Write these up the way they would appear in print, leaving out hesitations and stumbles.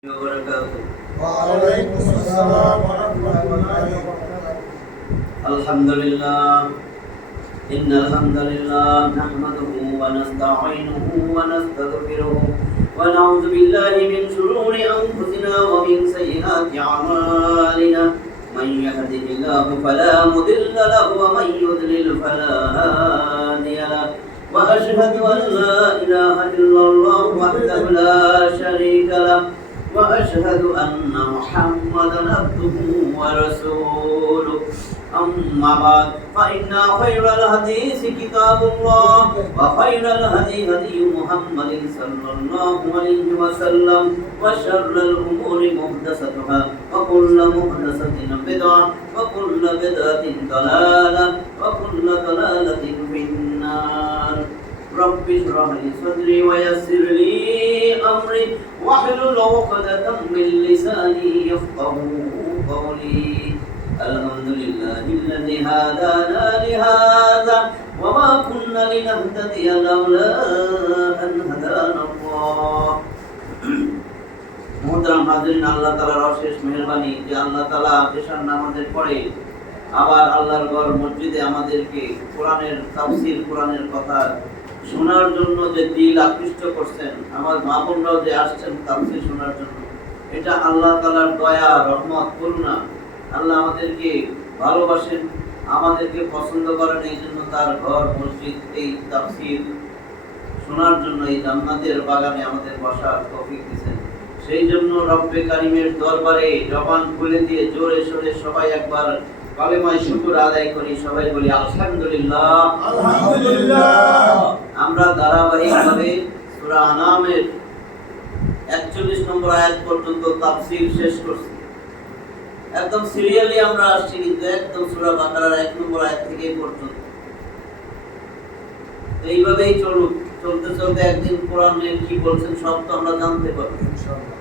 وبركاته. وعليكم السلام ورحمة الله وبركاته. الحمد لله إن الحمد لله نحمده ونستعينه ونستغفره ونعوذ بالله من شرور أنفسنا ومن سيئات أعمالنا من يهده الله فلا مضل له ومن يضلل فلا هادي له وأشهد أن لا إله إلا الله وحده لا شريك له وأشهد أن محمدا عبده ورسوله أما بعد فإن خير الحديث كتاب الله وخير الهدي هدي محمد صلى الله عليه وسلم وشر الأمور محدثاتها وكل محدثة بدعة وكل بدعة ضلالة وكل ضلالة في النار. رب اشرح لي صدري ويسر لي أمري واحلل عقدة من لساني يفقهوا قولي. الحمد لله الذي هدانا لهذا وما كنا لنهتدي لولا أن هدانا الله. মোহতারাম হাজিরিন, আল্লাহ তাআলার অশেষ মেহেরবানি যে আল্লাহ তাআলা এশার নামাজের পরে আবার আল্লাহর ঘর মসজিদে আমাদেরকে কোরআনের তাফসীর, কোরআনের কথা শোনার জন্য যে দিল আকৃষ্ট করছেন, আমার মা বোনরাও যে আসছেন তাফসীর শোনার জন্য, এটা আল্লাহ তাআলার দয়া, রহমত, করুণা। আল্লাহ আমাদেরকে ভালোবাসেন, আমাদেরকে পছন্দ করেন, এই জন্য তার ঘর মসজিদ এই তাফসীর শোনার জন্য এই জান্নাতের বাগানে আমাদের বসার তৌফিক দিয়েছেন। সেই জন্য রব্বে কারিমের দরবারে জবান খুলে দিয়ে জোরে সোরে সবাই একবার কালেমায়ে শুকর আদায় করি। সবাই বলি আলহামদুলিল্লাহ। আলহামদুলিল্লাহ। আমরা ধারাবাহিকভাবে সূরা আনামের 41 নম্বর আয়াত পর্যন্ত তাফসীর শেষ করছি। একদম সিরিয়ালি আমরা আসছি, কিন্তু একদম সূরা বাকারার 1 নম্বর আয়াত থেকে পর্যন্ত এইভাবেই চলতে চলতে একদিন কোরআনে কি বলছেন সব তো আমরা জানতে পারবো ইনশাআল্লাহ।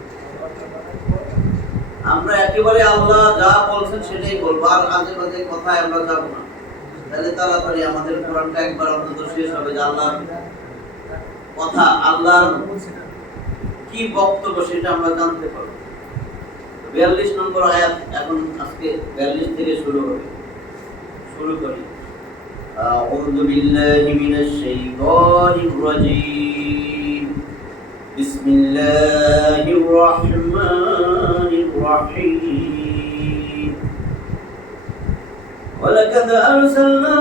আমরা একেবারে আল্লাহ যা বলছেন সেটাই বলবো, আর আজে বাজে কথায় আমরা যাব না। তাহলে তাড়াতাড়ি আমাদের কোরআনটা একবার অন্তত শেষ হবে, যে আল্লাহর কথা, আল্লাহর কি বক্তব্য সেটা আমরা জানতে পারবো। 42 নম্বর আয়াত, এখন আজকে 42 থেকে শুরু হবে। শুরু করি। আউযু বিল্লাহি মিনাশ শাইতানির রাজীম। বিসমিল্লাহির রাহমানির রাহিম। ওয়ালাকাদ আরসালনা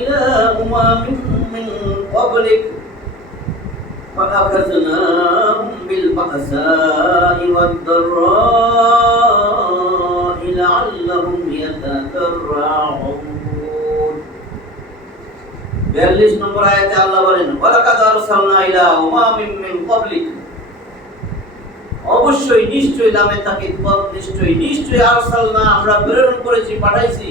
ইলা উমামিন মিন ক্বাবলিক فأخذناهم بالبأساء والضراء لعلهم يتضرعون. 42 নম্বর আয়াতে আল্লাহ বলেন, ওয়ালাকাদ আরসালনা ইলা উমামিন মিন ক্বাবলিক, অবশ্যই, নিশ্চয়ই, লামে তাকিদ, নিশ্চয়ই আরসালনা, আমরা প্রেরণ করেছি, পাঠাইছি,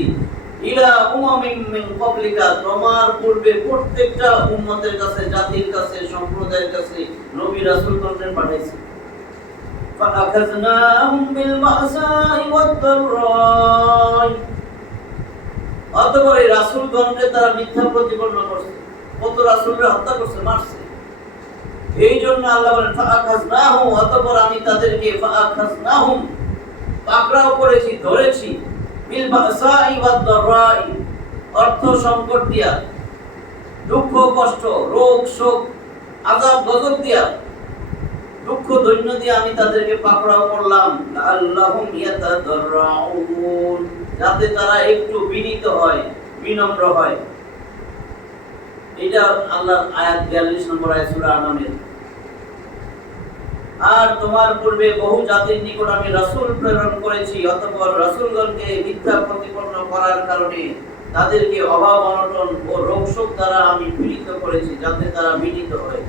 ইলা উমামিন মিন ক্বাবলিকা, তোমার পূর্বে প্রত্যেকটা উম্মতের কাছে, জাতির কাছে, সম্প্রদায়ের কাছে নবী রাসূলগণকে পাঠাইছি। ফাআখাযনাহুম বিল বাসাই ওয়াদ দাররাই, অতঃপর এই রাসূলগণকে তারা মিথ্যা প্রতিপন্ন করছে, কত রাসূলকে হত্যা করছে, মারছে। এই জন্য আল্লাহ বলেন ফাআখাযনাহুম, অতঃপর আমি তাদেরকে ফাআখাযনাহুম পাকড়াও করেছি, ধরেছি, বিল বাসাই ওয়াদ দাররাই, অর্থ সংকট দিয়া, দুঃখ কষ্ট, রোগ শোক, আযাব গজব দিয়া, দুঃখ দৈন্য দিয়ে আমি তাদেরকে পাকড়াও করলাম। আল্লাহুম ইয়াতাদাররাউন, যাতে তারা একটু বিনীত হয়, বিনম্র হয়। এটা আল্লাহর আয়াত 42 নম্বর আয়াত সূরা আনামের। আর তোমার পূর্বে বহু জাতির নিকট আমি রাসূল প্রেরণ করেছি, অতঃপর রাসূলগণকে মিথ্যা প্রতিপন্ন করার কারণে তাদেরকে অভাব অনটন ও রোগ শোক দ্বারা আমি পীড়িত করেছি, যাতে তারা বিনীত হয়।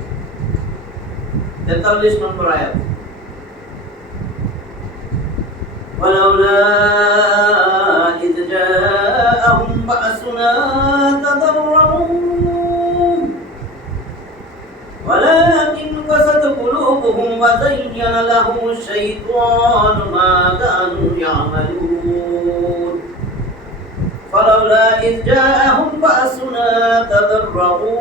43 নম্বর আয়াত। ওয়ালাউলা ইয জাআহুম বা'সুনা তাদাররু ওয়ালাকিন কাসাত কুলুবুহুম ওয়া যায়্যানা লাহুমুশ শাইতানু মা কানু ইয়ামালুন। ফালাউলা ইয জাআহুম বা'সুনা তাদাররু,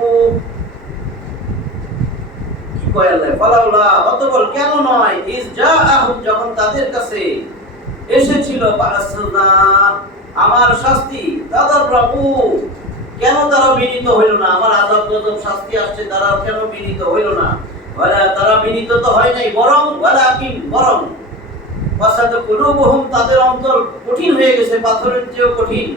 কয় আল্লাহ ফালাউলা অতঃপর কেন নয় ইজ জাআহুম যখন তাদের কাছে এসেছিল বাসনা আমার শাস্তি তাদাররু কেন তারা বিনীত হইল না আমার আযাব গজব শাস্তি আসছে তারা কেন বিনীত হইল না ওয়ালা তারা বিনীত তো হয় নাই বরং ওয়ালাকিন বরং ফাসাদ কুলুবুহুম তাদের অন্তর কঠিন হয়ে গেছে পাথরের চেয়েও কঠিন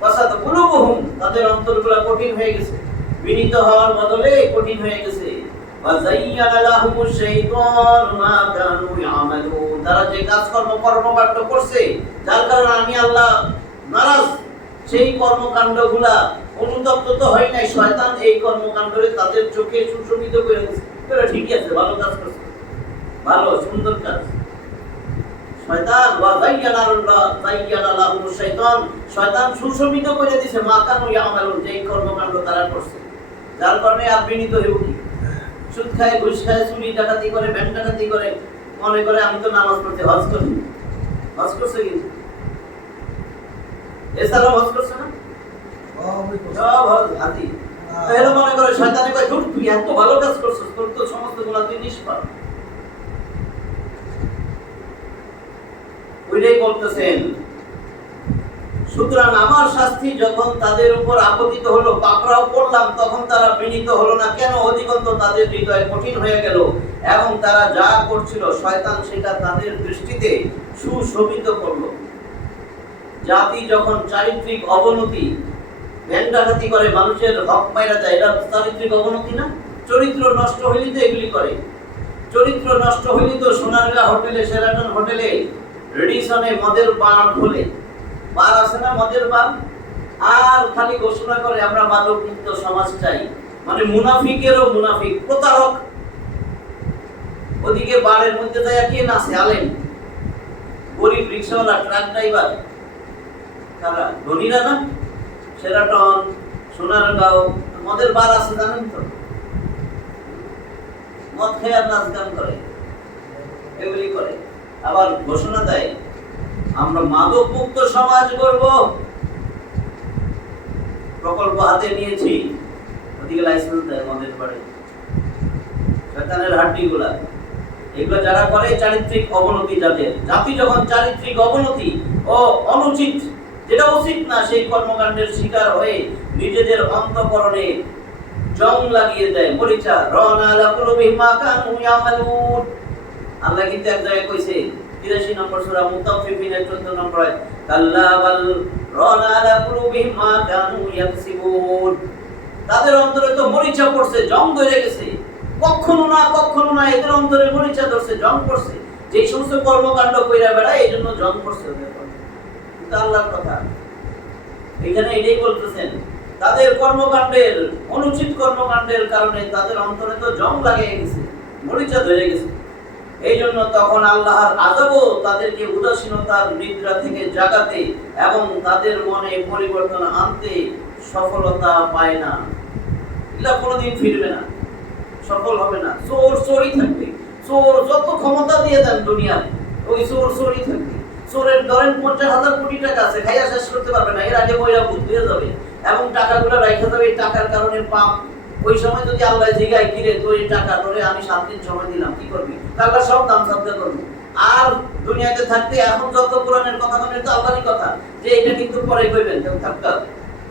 ফাসাদ কুলুবুহুম তাদের অন্তরগুলো কঠিন হয়ে গেছে বিনীত হওয়ার বদলে কঠিন হয়ে গেছে ওয়াযায়্যানা লাহুমুশ শাইতানু মা কানু ইয়ামালুন তারা যে কর্মকাণ্ড করছে যার কারণে আমি আল্লাহ নারাজ সেই কর্মকাণ্ডগুলা অনুতপ্ত তো হয় নাই শয়তান এই কর্মকাণ্ডে তাদের চোখে সুশোভিত করে দিয়েছে এটা ঠিকই আছে ভালো কাজ করছে ভালো সুন্দর কাজ শয়তান যায়্যানা লাহুমুশ শাইতান শয়তান সুশোভিত করে দিয়েছে মা কানু ইয়ামালুন যে কর্মকাণ্ড তারা করছে যার কারণে আর বিনীত হইব কি সুদ খায় ঘুষ খায় চুরি ডাকাতি করে ব্যাংক ডাকাতি করে মনে করে আমি তো নামাজ পড়তে হজ করি হজ করছে কিন্তু এছাড়াও হজ করছে না সব হজ হাতি তাহলে মনে করে শয়তানে কয় ধুর তুই এত ভালো কাজ করছিস তোর তো সমস্ত গুনাহ তুই নিষ্পাপ ওইটাই বলতেছেন সুতরাং আমার শাস্তি যখন তাদের উপর আপতিত হলো পাকড়াও করলাম তখন তারা বিনীত হলো না কেন অধিকন্ত তাদের হৃদয় কঠিন হয়ে গেল এবং তারা যা করছিল শয়তান সেটা তাদের দৃষ্টিতে সুশোভিত করলো জাতি যখন চারিত্রিক অবনতি ভেন্ডাঘাতি করে মানুষের হক মাইরা দেয় এটা চারিত্রিক অবনতি না চরিত্র নষ্ট হইলে তো এগুলি করে চরিত্র নষ্ট হইলে তো সোনারগাঁ হোটেলে শেরাটন হোটেলে রেডিসনে মদের বার খোলে বার আছে না মদের বার আর খালি ঘোষণা করে আমরা মাদক মুক্ত সমাজ চাই মানে মুনাফিকেরও মুনাফিক প্রতারক ওদিকে বারের মধ্যে যায় কে নাচে আলেম গরিব রিকশাওয়ালা ট্রাক ড্রাইভার তারা ধনীরা না শেরাটন সোনারগাঁও মদের বার আছে জানেন তো মদ খেয়ে আর নাচ গান করে এগুলি করে আবার ঘোষণা দেয় আমরা মাদক মুক্ত সমাজ করব প্রকল্প হাতে নিয়েছি ওদিকে লাইসেন্স দেয় মদের বাড়ি শয়তানের হাড্ডিগুলা এগুলো যারা করে চারিত্রিক অবনতি যাদের জাতি যখন চারিত্রিক অবনতি ও অনুচিত যেটা উচিত না সেই কর্মকাণ্ডের শিকার হয়ে নিজেদের অন্তঃকরণে জং লাগিয়ে দেয় মরিচা রানা আলা কুলুবিহিম মা কানু ইয়ামালুন আল্লাহ কিন্তু এক জায়গায় কইছে 83 নম্বর সূরা মুতাফফিফিনের 14 নম্বর আয়াত কাল্লা বাল রানা আলা কুলুবিহিম মা কানু ইয়াকসিবুন তাদের অন্তরে তো মরিচা পড়ছে জং ধরে গেছে কখনো না এদের অন্তরে মরিচা ধরছে জং পড়ছে যেই সমস্ত কর্মকাণ্ড কইরা বেড়ায় এইজন্য জং পড়ছে কিন্তু আল্লাহর কথা এখানে এটাই বলতেছেন তাদের কর্মকাণ্ডের অনুচিত কর্মকাণ্ডের কারণে তাদের অন্তরে তো জং লাগিয়ে গেছে মরিচা ধরে গেছে এইজন্য তখন আল্লাহর আযাবও তাদেরকে উদাসীনতার নিদ্রা থেকে জাগাতে এবং তাদের মনে পরিবর্তন আনতে সফলতা পায় না এগুলা কোনোদিন ফিরবে না সফল হবে না চোর চোরই থাকবে চোর যত ক্ষমতা দিয়ে দেন দুনিয়ায় ওই চোর চোরই থাকবে চোরের ধরেন 50,000 কোটি টাকা আছে খাইয়া শেষ করতে পারবে না এর আগে মহিলা ভূত হয়ে যাবে এবং টাকাগুলো রাখা যাবে এই টাকার কারণে পাপ ওই সময় যদি আল্লাহ জিগায় কিরে তোর এই টাকা ধরে আমি 7 দিন সময় দিলাম কি করবি আল্লাহ সব দাম সাবধান করবে আর দুনিয়াতে থাকতে এখন যত কোরআনের কথা মানে তো আল্লাহরই কথা যে এটা কিন্তু পরে কইবেন তো থাকতা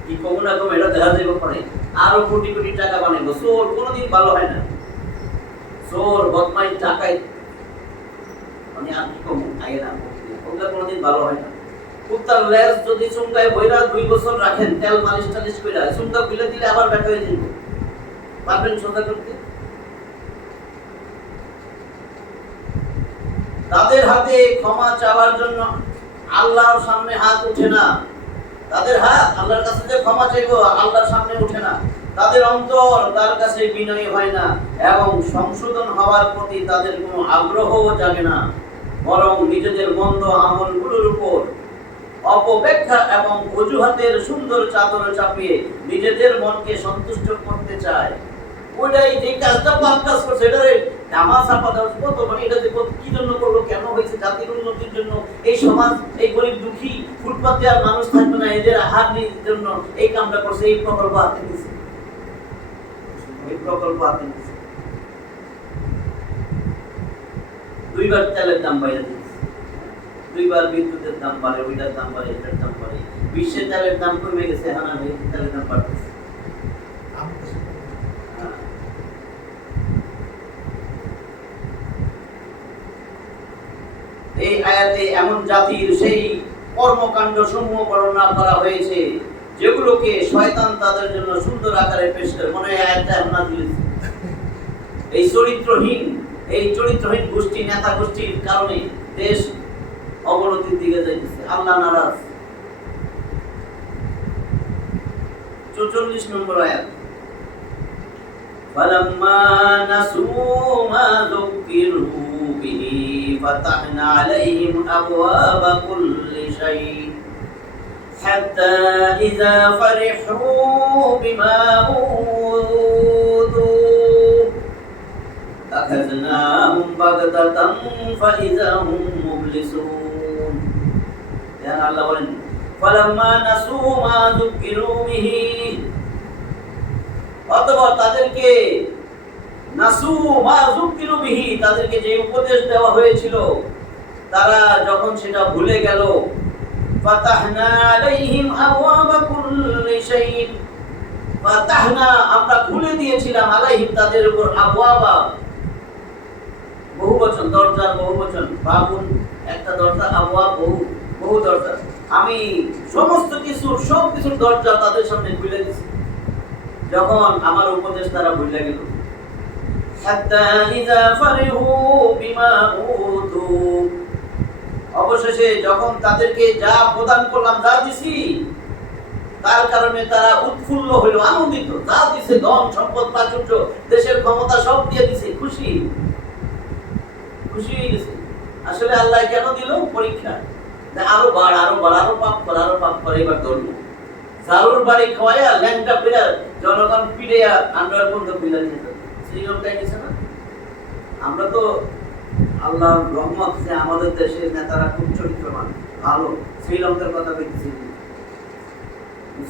কি কমু না কম এটা দেখা যাবে পরে আরো কোটি কোটি টাকা বানাইবো চোর কোনোদিন ভালো হয় না চোর বদমাইশ টাকাই মানে আর কি কমু আগে না ওগুলা কোনোদিন ভালো হয় না কুত্তার লেজ যদি চুমকায় বইরা 2 বছর রাখেন তেল মালিশ টালিশ কইরা চুমকা খুলে দিলে আবার ব্যাক হয়ে যাবে পারবেন সোজা করতে তাদের হাতে ক্ষমা চাওয়ার জন্য আল্লাহর সামনে হাত ওঠে না তাদের হাত আল্লাহর কাছে যে ক্ষমা চাইবো আল্লাহর সামনে ওঠে না তাদের অন্তর তার কাছে বিনয়ী হয় না এবং সংশোধন হওয়ার প্রতি তাদের কোনো আগ্রহও জাগে না বরং নিজেদের মন্দ আমলগুলোর উপর অপব্যাখ্যা এবং অজুহাতের সুন্দর চাদর চাপিয়ে নিজেদের মনকে সন্তুষ্ট করতে চায় ওইটাই যে কাজটা পাপ কাজ করছে এটারে ধামা চাপা দেওয়া কত মানে এটাতে কি জন্য করলো কেন হয়েছে জাতির উন্নতির জন্য এই সমাজ এই গরিব দুঃখী ফুটপাতে আর মানুষ থাকবে না এদের আহার নির জন্য এই কামটা করছে এই প্রকল্প হাতে নিয়েছে দুইবার তেলের দাম বাইরে দিচ্ছে, দুইবার বিদ্যুতের দাম বাড়ে, ওইটার দাম বাড়ে, এটার দাম বাড়ে। বিশ্বের তেলের দাম কমে গেছে, হানা নেই, তেলের দাম বাড়তেছে। এই আয়াতে এমন জাতির সেই কর্মকাণ্ড সমূহ বর্ণনা করা হয়েছে যেগুলোকে শয়তান তাদের জন্য সুন্দর আকারে পেশ করে। মনে হয় আয়াতটা এখন নাযিল হয়েছে। এই চরিত্রহীন গোষ্ঠী, নেতা গোষ্ঠীর কারণে দেশ অবনতির দিকে যাইতেছে। আল্লাহ নারাজ। 44 নম্বর আয়াত, فَلَمَّا نَسُوا مَا ذُكِّرُوا بِهِ فَتَحْنَا عَلَيْهِمْ أَبْوَابَ كُلِّ شَيْءٍ حَتَّى إِذَا فَرِحُوا بِمَا أُوتُوا أَخَذْنَاهُمْ بَغْتَةً فَإِذَا هُمْ مُبْلِسُونَ। يعني الله বলেন فَلَمَّا نَسُوا مَا ذُكِّرُوا بِهِ, অতঃপর তাদেরকে নাসু মা যুকিরু বিহি, তাদেরকে যে উপদেশ দেওয়া হয়েছিল তারা যখন সেটা ভুলে গেল, ফাতাহনা আলাইহিম আবওয়াবা কুল্লি শাইইন, ফাতাহনা আমরা খুলে দিয়েছিলাম, আলাইহিম তাদের উপর, আবওয়াবা বহুবচন, দরজার বহুবচন, বাবুন একটা দরজা, আবওয়াব বহু দরজা। আমি সমস্ত কিছুর দরজা তাদের সামনে খুলে দিয়েছি যখন আমার উপদেশ তারা ভুলে গেল। হাত্তা ইযা ফারিহু বিমা উতু, অবশেষে যখন তাদেরকে যা প্রদান করলাম, যা দিছি, তার কারণে তারা উৎফুল্ল হইল, আনন্দিত। যা দিছে, ধন সম্পদ প্রাচুর্য, দেশের ক্ষমতা সব দিয়ে দিছে, খুশি হয়ে গেছে। আসলে আল্লাহ কেন দিল? পরীক্ষা। আরো বাড়, আরো বাড়, আরো পাপ কর, আরো পাপ করে, এবার ধরবো। জারুর বাড়ি খাওয়াইয়া ল্যাংটা পিড়া জনগণ পিড়াইয়া আন্ডার পর্যন্ত পিড়া নিয়ে শ্রীলঙ্কায় গেছে না। আমরা তো আল্লাহর রহমত যে আমাদের দেশের নেতারা খুব চরিত্রবান, ভালো। শ্রীলঙ্কার কথা বলছি,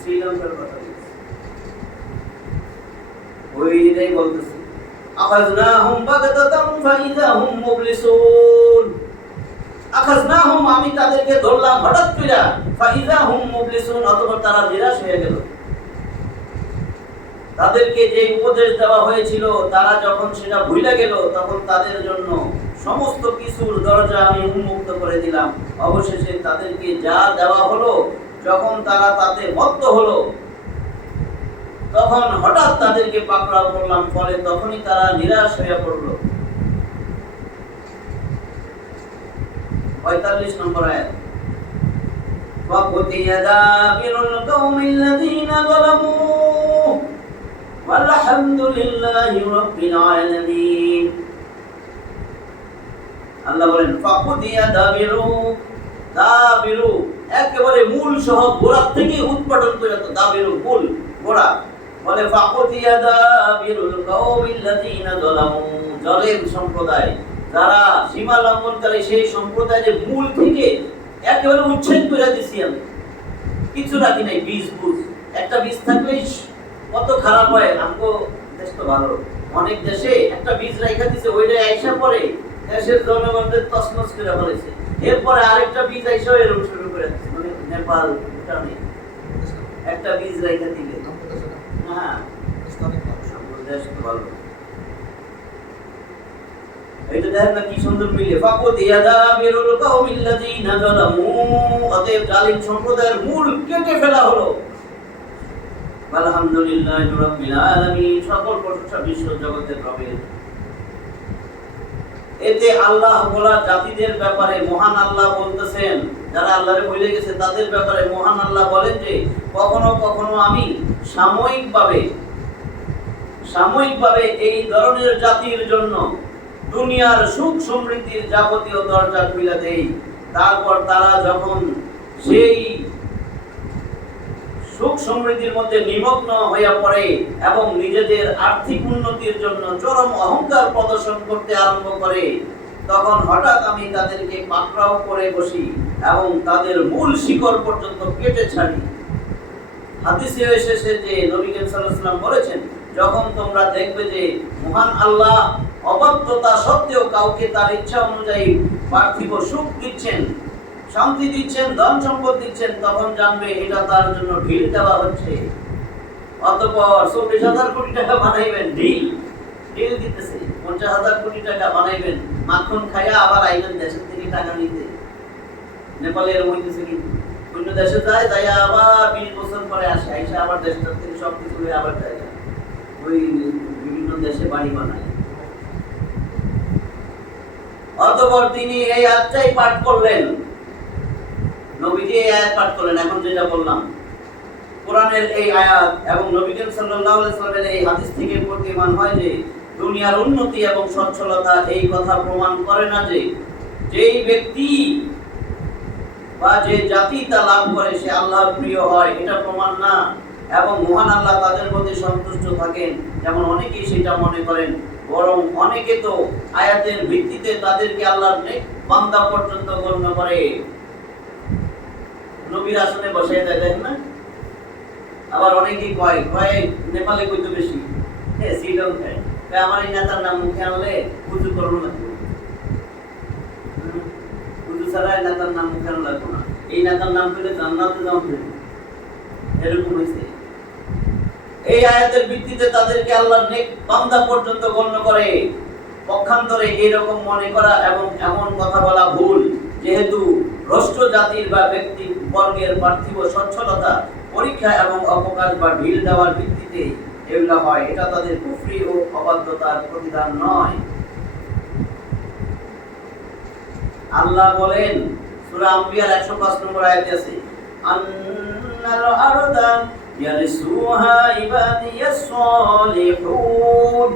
শ্রীলঙ্কার কথা বলছি, ওইটাই বলতেছি। আখাযনাহুম বাগতাতাম ফাইযা হুম মুবলিসুন, আখাযনাহুম আমি তাদেরকে ধরলাম হঠাৎ কইরা, ফাইযা হুম মুবলিসুন অতঃপর তারা নিরাশ হয়ে গেল। তাদেরকে যে উপদেশ দেওয়া হয়েছিল তারা যখন সেটা ভুলে গেল, তখন তাদের জন্য সমস্ত কিছুর দরজা আমি উন্মুক্ত করে দিলাম। অবশেষে তাদেরকে যা দেওয়া হলো, যখন তারা তাতে মত্ত হলো, তখন হঠাৎ তাদেরকে পাকড়াও করলাম, ফলে তখনই তারা নিরাশ হয়ে পড়ল। 45 নম্বর আয়াত, وَقُضِيَ دَابِرُ الْقَوْمِ الَّذِينَ ظَلَمُوا وَالْحَمْدُ لِلَّهِ رَبِّ الْعَالَمِينَ। আল্লাহ বলেন ফাকুদিয়া দাবিরু একেবারে মূল সহ গোড়া থেকে উৎপাদন করে, তো দাবিরু মূল গোড়া বলে ফাকুদিয়া দাবিরুল কওমিল্লাযিনা যালামু, জালিম সম্প্রদায় যারা সীমা লঙ্ঘনকারী, সেই সম্প্রদায়ের মূল থেকে একেবারে উচ্ছেদ করে দিছি আমি, কিছু রাখি নাই। বীজ একটা বীজ থাকলেই কত খারাপ হয়। আমগো দেশ তো ভালো, অনেক দেশে একটা বীজ রাখা দিছে, ওইটা আইসা পরে দেশের জনগণদের তছনছ করে ফেলেছে। এরপরে আরেকটা বীজ আইসা এরকম শুরু করে দিচ্ছে, মানে নেপাল, ভুটানে একটা বীজ রাখা দিলে, হ্যাঁ দেশ তো ভালো। এটা দেখেন না কি সুন্দর মিলে, ফাকুদিয়া দাবিরুল কওমিল্লাযিনা যালামু, অতএব জালিম সম্প্রদায়ের মূল কেটে ফেলা হলো। আলহামদুলিল্লাহি রাব্বিল আলামিন, সকল প্রশংসা বিশ্ব জগতের রবের। এতে আল্লাহ বলা জাতিদের ব্যাপারে মহান আল্লাহ বলতেছেন, যারা আল্লাহরে ভুলে গেছে তাদের ব্যাপারে মহান আল্লাহ বলেন যে কখনো কখনো আমি সাময়িকভাবে এই ধরনের জাতির জন্য দুনিয়ার সুখ সমৃদ্ধির যাবতীয় দরজা খুলে দেই, তারপর তারা যখন সেই সুখ সমৃদ্ধির মধ্যে নিমগ্ন হয়ে পড়ে এবং নিজেদের আর্থিক উন্নতির জন্য চরম অহংকার প্রদর্শন করতে আরম্ভ করে, তখন হঠাৎ আমি তাদেরকে পাকড়াও করে বসি এবং তাদের মূল শিকড় পর্যন্ত কেটে ছাড়ি। হাদিসে এসেছে যে নবী করিম সাল্লাল্লাহু আলাইহি ওয়াসাল্লাম বলেছেন, যখন তোমরা দেখবে যে মহান আল্লাহ অবাধ্যতা সত্ত্বেও কাউকে তার ইচ্ছা অনুযায়ী পার্থিব সুখ দিচ্ছেন, শান্তি দিচ্ছেন, ধন সম্পদ দিচ্ছেন, তখন জানবে এটা তার জন্য ঢিল দেওয়া হচ্ছে। অতঃপর 40,000 কোটি টাকা বানাইবেন, ঢিল দিতেছে। 50,000 কোটি টাকা বানাইবেন, মাখন খাইয়া আবার আইবেন দেশের থেকে টাকা নিতে। নেপালে এরকম হইতেছে, কিন্তু অন্য দেশে যায়, যাইয়া আবার 20 বছর পরে আসে, আইসা আবার দেশটার থেকে সবকিছু হয়ে আবার যায়, ওই বিভিন্ন দেশে বাড়ি বানায়। অতঃপর তিনি এই আয়াতটাই পাঠ করলেন, নবীজি এই আয়াত পাঠ করলেন। এখন যেটা বললাম, কোরআনের এই আয়াত এবং নবী করিম সাল্লাল্লাহু আলাইহি ওয়াসাল্লামের এই হাদিস থেকে প্রতীয়মান হয় যে দুনিয়ার উন্নতি এবং সচ্ছলতা এই কথা প্রমাণ করে না যে যেই ব্যক্তি বা যে জাতি তা লাভ করে সে আল্লাহর প্রিয় হয়, এটা প্রমাণ না। এবং মহান আল্লাহ তাদের প্রতি সন্তুষ্ট থাকেন, যেমন অনেকেই সেটা মনে করেন। বরং অনেকে তো আয়াতের ভিত্তিতে তাদেরকে আল্লাহর নেক বান্দা পর্যন্ত গণ্য করে, নবীর আসনে বসায় দেয়, দেখেন না? আবার অনেকেই কয় নেপালে কইতো বেশি, হ্যাঁ শ্রীলঙ্কায় আমার এই নেতার নাম মুখে আনলে পুজো করবো না, পুজো ছাড়া এই নেতার নাম মুখে আনা লাগবো না, এই নেতার নাম পেলে জান্নাতে যাওয়া হবে, এরকম হয়েছে। এই আয়াতের ভিত্তিতে তাদেরকে আল্লাহর নেক বান্দা পর্যন্ত গণ্য করে। পক্ষান্তরে এরকম মনে করা এবং এমন কথা বলা ভুল, যেহেতু রাষ্ট্র জাতির বা ব্যক্তি বর্গের পার্থিব সচ্ছলতা পরীক্ষা এবং অবকাশ বা ঢিল দেওয়ার ভিত্তিতে এগুলা হয়, এটা তাদের কুফরি ও অবাধ্যতার প্রতিদান নয়। আল্লাহ বলেন সূরা আম্বিয়ার 105 নম্বর আয়াতে আছে, আন্নাল আরদা ইয়ারসুহা ইবাদিয়াস সালিহুন।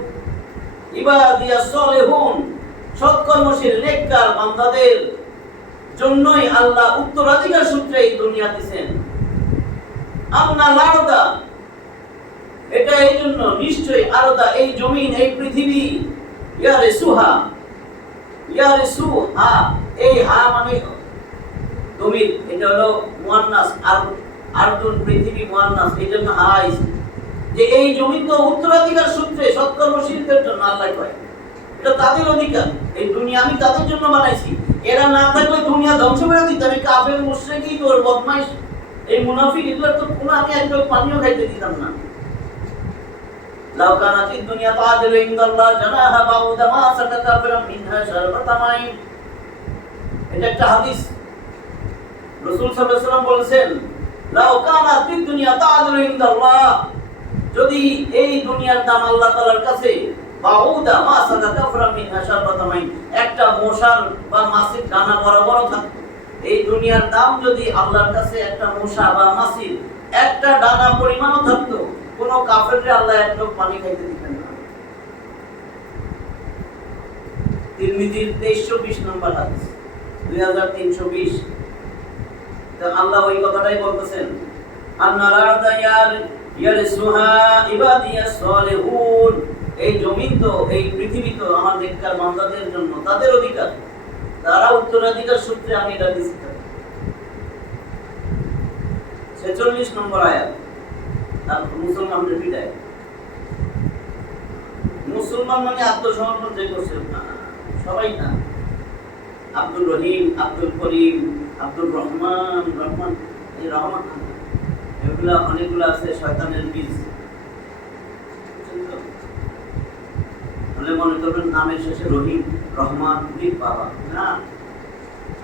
ইবাদিয়াস সালিহুন, সৎকর্মশীল নেককার বান্দাদের জন্যই আল্লাহ উত্তরাধিকার সূত্রে এই দুনিয়া দিয়েছেন। আন্নাল আরদা, এটা এই জন্য নিশ্চয়ই, আরদা এই জমিন, এই পৃথিবী, ইয়ারসুহা, ইয়ারসুহা এই হা মানে জমিন, এটা হলো মুয়ান্নাস, আর আরদুন পৃথিবী মুয়ান্নাস, এই জন্য হা আইছে, যে এই জমিন তো উত্তরাধিকার সূত্রে সৎকর্মশীলদের জন্য আল্লাহ কয়, এটা তাদের অধিকার। এই দুনিয়া আমি তাদের জন্য বানাইছি, এরা না থাকলে দুনিয়া ধ্বংস করে দিতাম। এই কাফের মুশরিক তোর বদমাইশ, এই মুনাফিক, এগুলো তো কোনো আমি একদম পানিও খাইতে দিতাম না। লাউ কানাতিদ দুনিয়া তাআদিলু ইনদাল্লাহ জানাহা বাউদা মা সাকাতা কাফিরাম মিনহা শারবাতা মাইন। এটা একটা হাদিস, রাসূল সাল্লাল্লাহু আলাইহি ওয়াসাল্লাম বলেছেন, লাউ কানাতিদ দুনিয়া তাআদিলু ইনদাল্লাহ, যদি এই দুনিয়ার দাম আল্লাহ তাআলার কাছে বাউদা মা সাকাতা কাফিরাম মিনহা শারবাতা মাইন, একটা মশার বা মাছির দানা বরাবর থাকতো, এই দুনিয়ার দাম যদি আল্লাহর কাছে একটা মশা বা মাছির একটা দানা পরিমাণও থাকতো, কোন কাফেরকে আল্লাহ এক লোক পানি খাইতে দিতেন না। তিরমিজির 2320 নম্বর হাদিস, 2320। তো আল্লাহ ওই কথাটাই বলতেছেন, আন্নাল আরদা ইয়ারসুহা ইবাদিয়াস সালিহুন, এই জমিন তো, এই পৃথিবী তো আমার নেককার বান্দাদের জন্য, তাদের অধিকার, তারা উত্তরাধিকার সূত্রে আমি এটা দিছি। 46 নম্বর আয়াত, আর মুসলমানদের বিদায়। মুসলমান মানে আত্মসমর্পণ যে করছে সবাই না, আব্দুল রহিম, আব্দুল করিম, আব্দুল রহমান, এই রহমান, এগুলা অনেকগুলো আছে শয়তানের বীজ। মনে করবেন নামের শেষে রহিম, রহমান, বাবা না।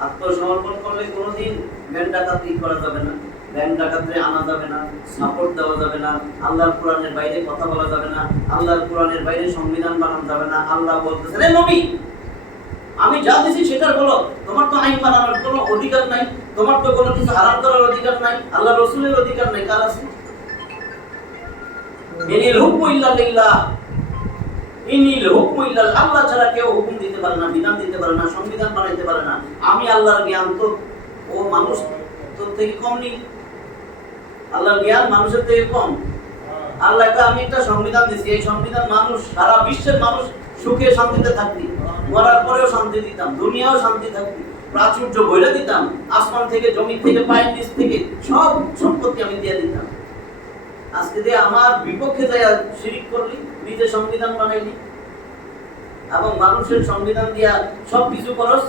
আত্মসমর্পণ করলে কোনোদিন ব্যাংক ডাকাতি করা যাবে না, ব্যাংক ডাকাতে আনা যাবে না, সাপোর্ট দেওয়া যাবে না, আল্লাহর কোরআনের বাইরে কথা বলা যাবে না, আল্লাহর কোরআনের বাইরে সংবিধান বানানো যাবে না। আল্লাহ বলতেছেন, এই নবী, আমি যা দিছি সেটা বলো, তোমার তো আইন বানানোর কোনো অধিকার নাই, তোমার তো কোনো কিছু হারাম করার অধিকার নাই, আল্লাহ রাসূলের অধিকার নাই। কার আছে? ইনিল হুকমু ইল্লা লিল্লাহ, ইনিল হুকমু ইল্লা, আল্লাহ ছাড়া কেউ হুকুম দিতে পারে না, বিধান দিতে পারে না, সংবিধান বানাইতে পারে না। আমি আল্লাহর জ্ঞান তো ও মানুষ তোর থেকে কম নেই, আল্লাহর জ্ঞান মানুষের থেকে কম। আল্লাহকে আমি একটা সংবিধান দিয়েছি, এই সংবিধান মানুষ, সারা বিশ্বের মানুষ সুখে শান্তিতে থাকতি, মরার পরেও শান্তি দিতাম, দুনিয়াও শান্তি থাকতি, প্রাচুর্য বইলে দিতাম, আসমান থেকে, জমি থেকে, পায়ের নিচ থেকে সব সম্পত্তি আমি দিয়ে দিতাম। আজকে দিয়ে আমার বিপক্ষে যায় শিরিক করলি, নিজে সংবিধান বানাইলি, এবং মানুষের সংবিধান দিয়া সবকিছু করস।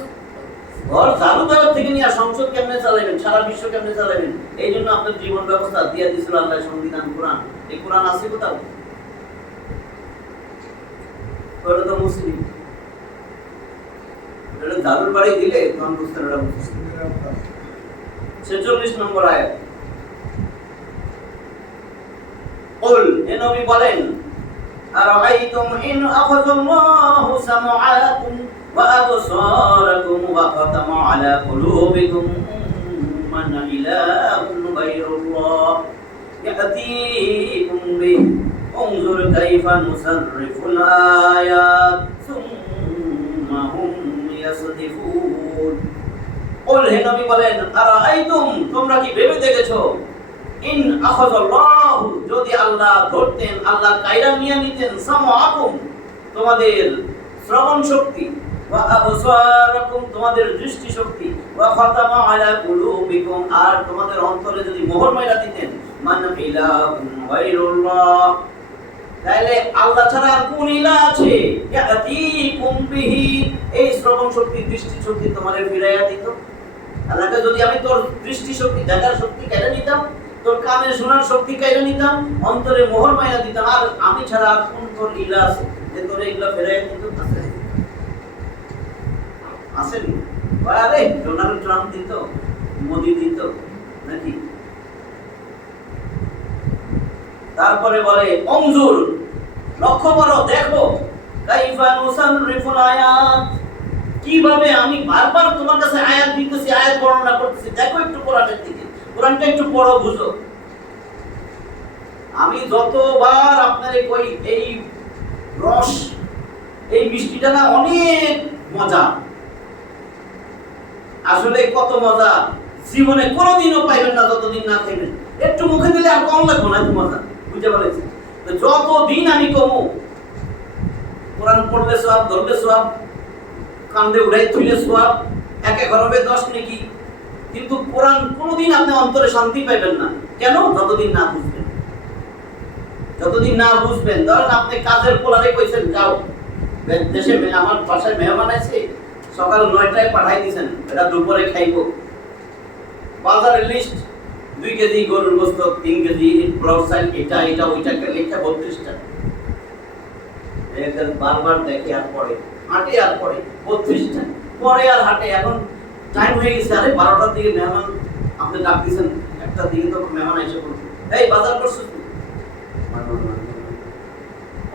ঘর ঝাড়ু দেওয়ার থেকে নিয়ে সংসদ কেমনে চালাবেন, সারা বিশ্ব কেমনে চালাবেন, এই জন্য আপনার জীবন ব্যবস্থা দিয়া দিয়েছিল আল্লাহ সংবিধান কোরআন। এই কোরআন আছে কোথাও? ওটা তো মুসলিম, ওটা ঝাড়ুর বাড়ি দিলে তখন বুঝতেন ওটা মুসলিম। 46 নম্বর আয়াত। কুল, হে নবী বলেন, আরাআইতুম ইন আখাযাল্লাহু সামআকুম ওয়া আবসারাকুম ওয়া খাতামা আলা কুলুবিকুম মান ইলাহুন গায়রুল্লাহ ইয়াতিকুম বিহি উনজুর কাইফা নুসাররিফুল আয়াত সুম্মা হুম ইয়াসদিফুন। কুল, হে নবী বলেন, আরাআইতুম, তোমরা কি ভেবে দেখেছো, ইন আখাযাল্লাহু, যদি আল্লাহ ধরতেন, আল্লাহ কায়দা নিয়ে নিতেন, সামআকুম, তোমাদের শ্রবণ শক্তি, ওয়া আবসারাকুম, তোমাদের দৃষ্টি শক্তি, ওয়া খাতামা আলা কুলুবিকুম, আর তোমাদের অন্তরে যদি মোহর মাইরা দিতেন, মান ইলাহুন গায়রুল্লাহ, তাহলে আল্লাহ ছাড়া আর কোন ইলাহ আছে, ইয়াতিকুম বিহি, এই শ্রবণ শক্তি দৃষ্টি শক্তি তোমাদের ফিরাইয়া দিত। আল্লাহকে যদি আমি তোর দৃষ্টি শক্তি দেখার শক্তি কেড়ে নিতাম, তোর কানে শোনার শক্তি কেড়ে নিতাম, অন্তরে মোহর মাইয়া দিতাম, আর আমি ছাড়া আর কোন তোর ইলাহ আছে যে তোর এগুলা ফেরাইয়া দিত? আসেনি? আরে ডোনাল্ড ট্রাম্প দিত, মোদি দিত নাকি? তারপরে বলে অনজুর, লক্ষ্য করো, দেখো, কাইফা নুসাররিফুল আয়াত, কিভাবে আমি বারবার তোমার কাছে আয়াত দিতেছি, আয়াত বর্ণনা করতেছি, দেখো একটু কোরআনের দিকে, কোরআনটা একটু পড়ো, বুঝো। আমি যতবার আপনার এই রস, এই মিষ্টিটা না অনেক মজা, আসলে কত মজা জীবনে কোনোদিনও পাইবেন না যতদিন না খাইবেন। একটু মুখে দিলে আর কম লাগবে না, এত মজা, বুঝতে পারছি। যতদিন আমি কমু, কোরআন পড়লে সওয়াব, ধরলে সওয়াব, কান্দে উড়াই থইলে সওয়াব, একে ঘরবে 10 নেকি, কিন্তু কোরআন কোনোদিন আপনি অন্তরে শান্তি পাইবেন না। কেন? যতদিন না বুঝবেন, যতদিন না বুঝবেন। ধরেন আপনি কাজের পোলারে কইছেন যাও, দেশে আমার বাসায় মেহমান আছে, সকাল 9টায় পাঠাই দিয়েছেন, এটা দুপুরে খাইব। বাজারের লিস্ট 2 কেজি গরুর গোশত, 3 কেজি ব্রড সাইল, এটা এটা ওইটা লেখা 32টা। এদের বারবার দেখে আর পড়ে, হাঁটে আর পড়ে 32টা, পরে আর হাঁটে। এখন টাইম হয়ে গেছে, আরে 12টার দিকে মেহমান আপনি ডাক দিয়েছেন, 1টার দিকে তো মেহমান এসে বলছে এই বাজার করছিস?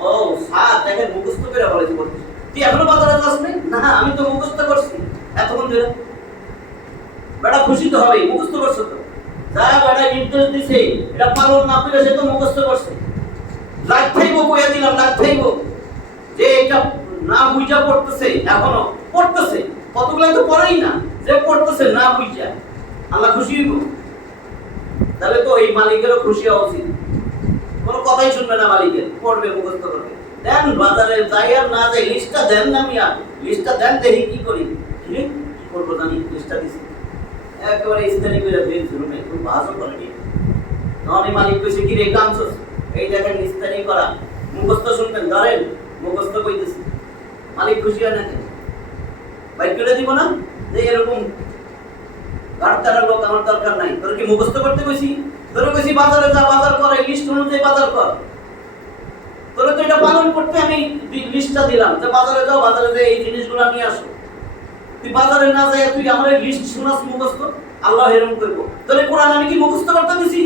ও স্যার দেখেন মুখস্থ করে বলেছি, বলছিস তুই এখনো বাজারে যাস নাই? না আমি তো মুখস্থ করছি এতক্ষণ ধরে। বেটা খুশি তো হবেই, মুখস্থ করছো তো, যা বেটা নির্দেশ দিছে এটা পালন না করে সে তো মুখস্থ করছে। লাগ থাইব কইয়া দিলাম, লাগ থাইব যে এটা না বুঝা পড়তেছে, এখনো পড়তেছে, কতগুলো তো পড়েই না, যে পড়তেছে না বুঝা, আল্লাহ খুশি হইব। তাহলে তো এই মালিকেরও খুশি হওয়া উচিত, কোনো কথাই শুনবে না মালিকের, পড়বে, মুখস্থ করবে। দেন বাজারে যাই আর না যাই, লিস্টটা দেন না মিয়া, লিস্টটা দেন, দেখি কি করি, কি করবো জানি, লিস্টটা দিছি একেবারে ইস্তারি করে দিয়েছি রুমে, খুব ভালো করে নিয়ে। তখন মালিক কইছে কি রে কামছস, এই দেখেন ইস্তারি করা, মুখস্থ শুনবেন, ধরেন মুখস্থ কইতেছি। মালিক খুশি হয় না কেন? বাইক করে দিব না যে এরকম গাড়তারা লোক আমার দরকার নাই, তোর কি মুখস্থ করতে কইছি? তোর কইছি বাজারে যা, বাজার কর, এই লিস্ট অনুযায়ী বাজার কর। তোর তো এটা পালন করতে আমি লিস্টটা দিলাম যে বাজারে যাও, বাজারে যে এই জিনিসগুলো নিয়ে আসো। তুই বাজারে না যাই তুই আমার এই লিস্ট শুনাস মুখস্থ, আল্লাহ এরকম করবো। তোর কোরআন আমি কি মুখস্থ করতে দিছি?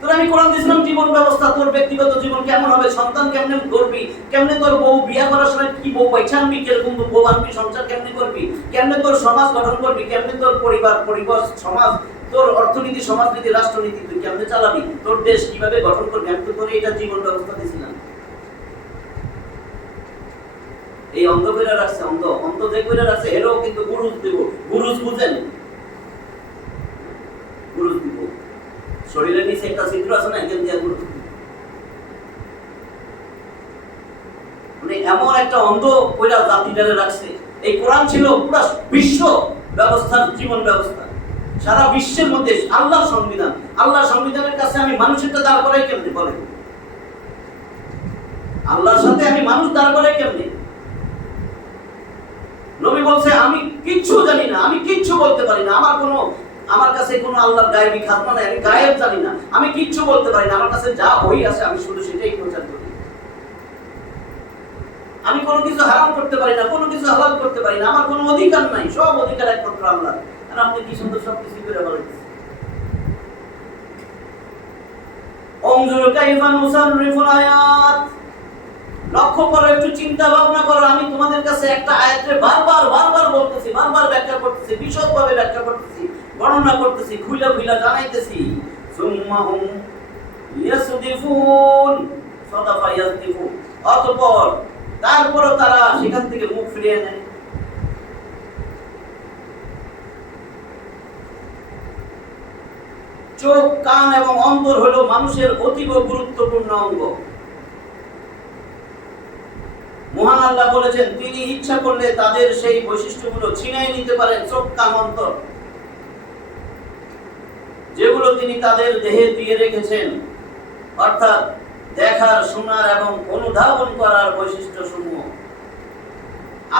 তোর আমি কোরআন দিয়েছিলাম জীবন ব্যবস্থা, তোর ব্যক্তিগত জীবন কেমন হবে, সন্তান কেমনে করবি, কেমনে তোর বউ বিয়া করার সময় কি বউ বাইছা আনবি, কিরকম বউ আনবি, সংসার কেমনে করবি, কেমনে তোর সমাজ গঠন করবি, কেমনে তোর পরিবার সমাজ, তোর অর্থনীতি, সমাজনীতি, রাষ্ট্রনীতি তুই কেমনে চালাবি, তোর দেশ কিভাবে গঠন করবি, আমি তো তোর এটা জীবন ব্যবস্থা দিয়েছিলাম। এই অন্ধ করে রাখছে, অন্ধ যে করে রাখছে এরও কিন্তু গুরুজ দিব। গুরুজ বুঝেন? গুরুজ দিব, শরীরের নিচে একটা ছিদ্র আছে না, এখান দিয়ে গুরুজ, মানে এমন একটা অন্ধ কইরা জাতিটারে রাখছে। এই কোরআন ছিল পুরো বিশ্ব ব্যবস্থার জীবন ব্যবস্থা, সারা বিশ্বের মধ্যে আল্লাহর সংবিধান। আল্লাহর সংবিধানের কাছে আমি মানুষেরটা দাঁড় করাই কেমনে বলেন? আল্লাহর সাথে আমি মানুষ দাঁড় করে কেমনে? নবী বলছে আমি কিচ্ছু জানি না, আমি কিচ্ছু বলতে পারি না, আমার কাছে কোনো আল্লাহর গায়েবী খাজনা নাই, আমি গায়েব জানি না, আমি কিচ্ছু বলতে পারি না, আমার কাছে যা ওই আছে আমি শুধু সেটাই প্রচার করি। আমি কোনো কিছু হারাম করতে পারি না, কোনো কিছু হালাল করতে পারি না, আমার কোনো অধিকার নাই, সব অধিকার একমাত্র আল্লাহর। আর আপনি কি সুন্দর সব কিছু করে বলেছেন। অনজুর কাইফা নুসাররিফুল আয়াত, লক্ষ্য করো, একটু চিন্তা ভাবনা করো। আমি তোমাদের কাছে একটা আয়াতে বারবার বলতেছি, বারবার ব্যাখ্যা করতেছি, বিশদভাবে ব্যাখ্যা করতেছি, বর্ণনা করতেছি, খুলে জানাইতেছি। সুম্মাহুম ইয়াসদিফুন, সাদাফা ইয়াসদিফুন, অতঃপর তারপরও তারা সেখান থেকে মুখ ফিরিয়ে নেয়। চোখ, কান এবং অন্তর হলো মানুষের অতীব গুরুত্বপূর্ণ অঙ্গ। মহান আল্লাহ বলেছেন তিনি ইচ্ছা করলে তাদের সেই বৈশিষ্ট্যগুলো ছিনিয়ে নিতে পারেন। চোখ, কান, অন্তর, যেগুলো তিনি তাদের দেহে দিয়ে রেখেছেন, অর্থাৎ দেখার, শোনার এবং অনুধাবন করার বৈশিষ্ট্য সমূহ।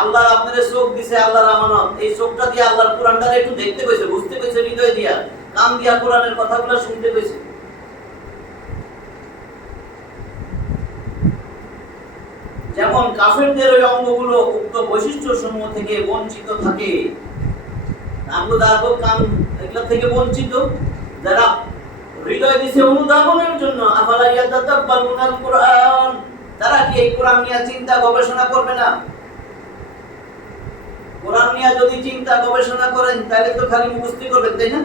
আল্লাহ আপনাদের চোখ দিছে, আল্লাহর আমানত। এই চোখটা দিয়ে আল্লাহর কোরআনটা একটু দেখতে পেয়েছে, বুঝতে পেয়েছে হৃদয় দিয়া, কান দিয়া কোরআনের কথাগুলো শুনতে পেয়েছে। যেমন কাফেরদের ওই অঙ্গগুলো উক্ত বৈশিষ্ট্য সমূহ থেকে বঞ্চিত থাকে, কান এগুলো থেকে বঞ্চিত, যারা হৃদয় দিছে অনুধাবনের জন্য। আফালা ইয়াতাদাব্বারুনাল কুরআন, তারা কি এই কোরআন নিয়ে চিন্তা গবেষণা করবে না? কোরআন নিয়ে যদি চিন্তা গবেষণা করেন তাহলে তো খালি মুখস্থি করবেন, তাই না?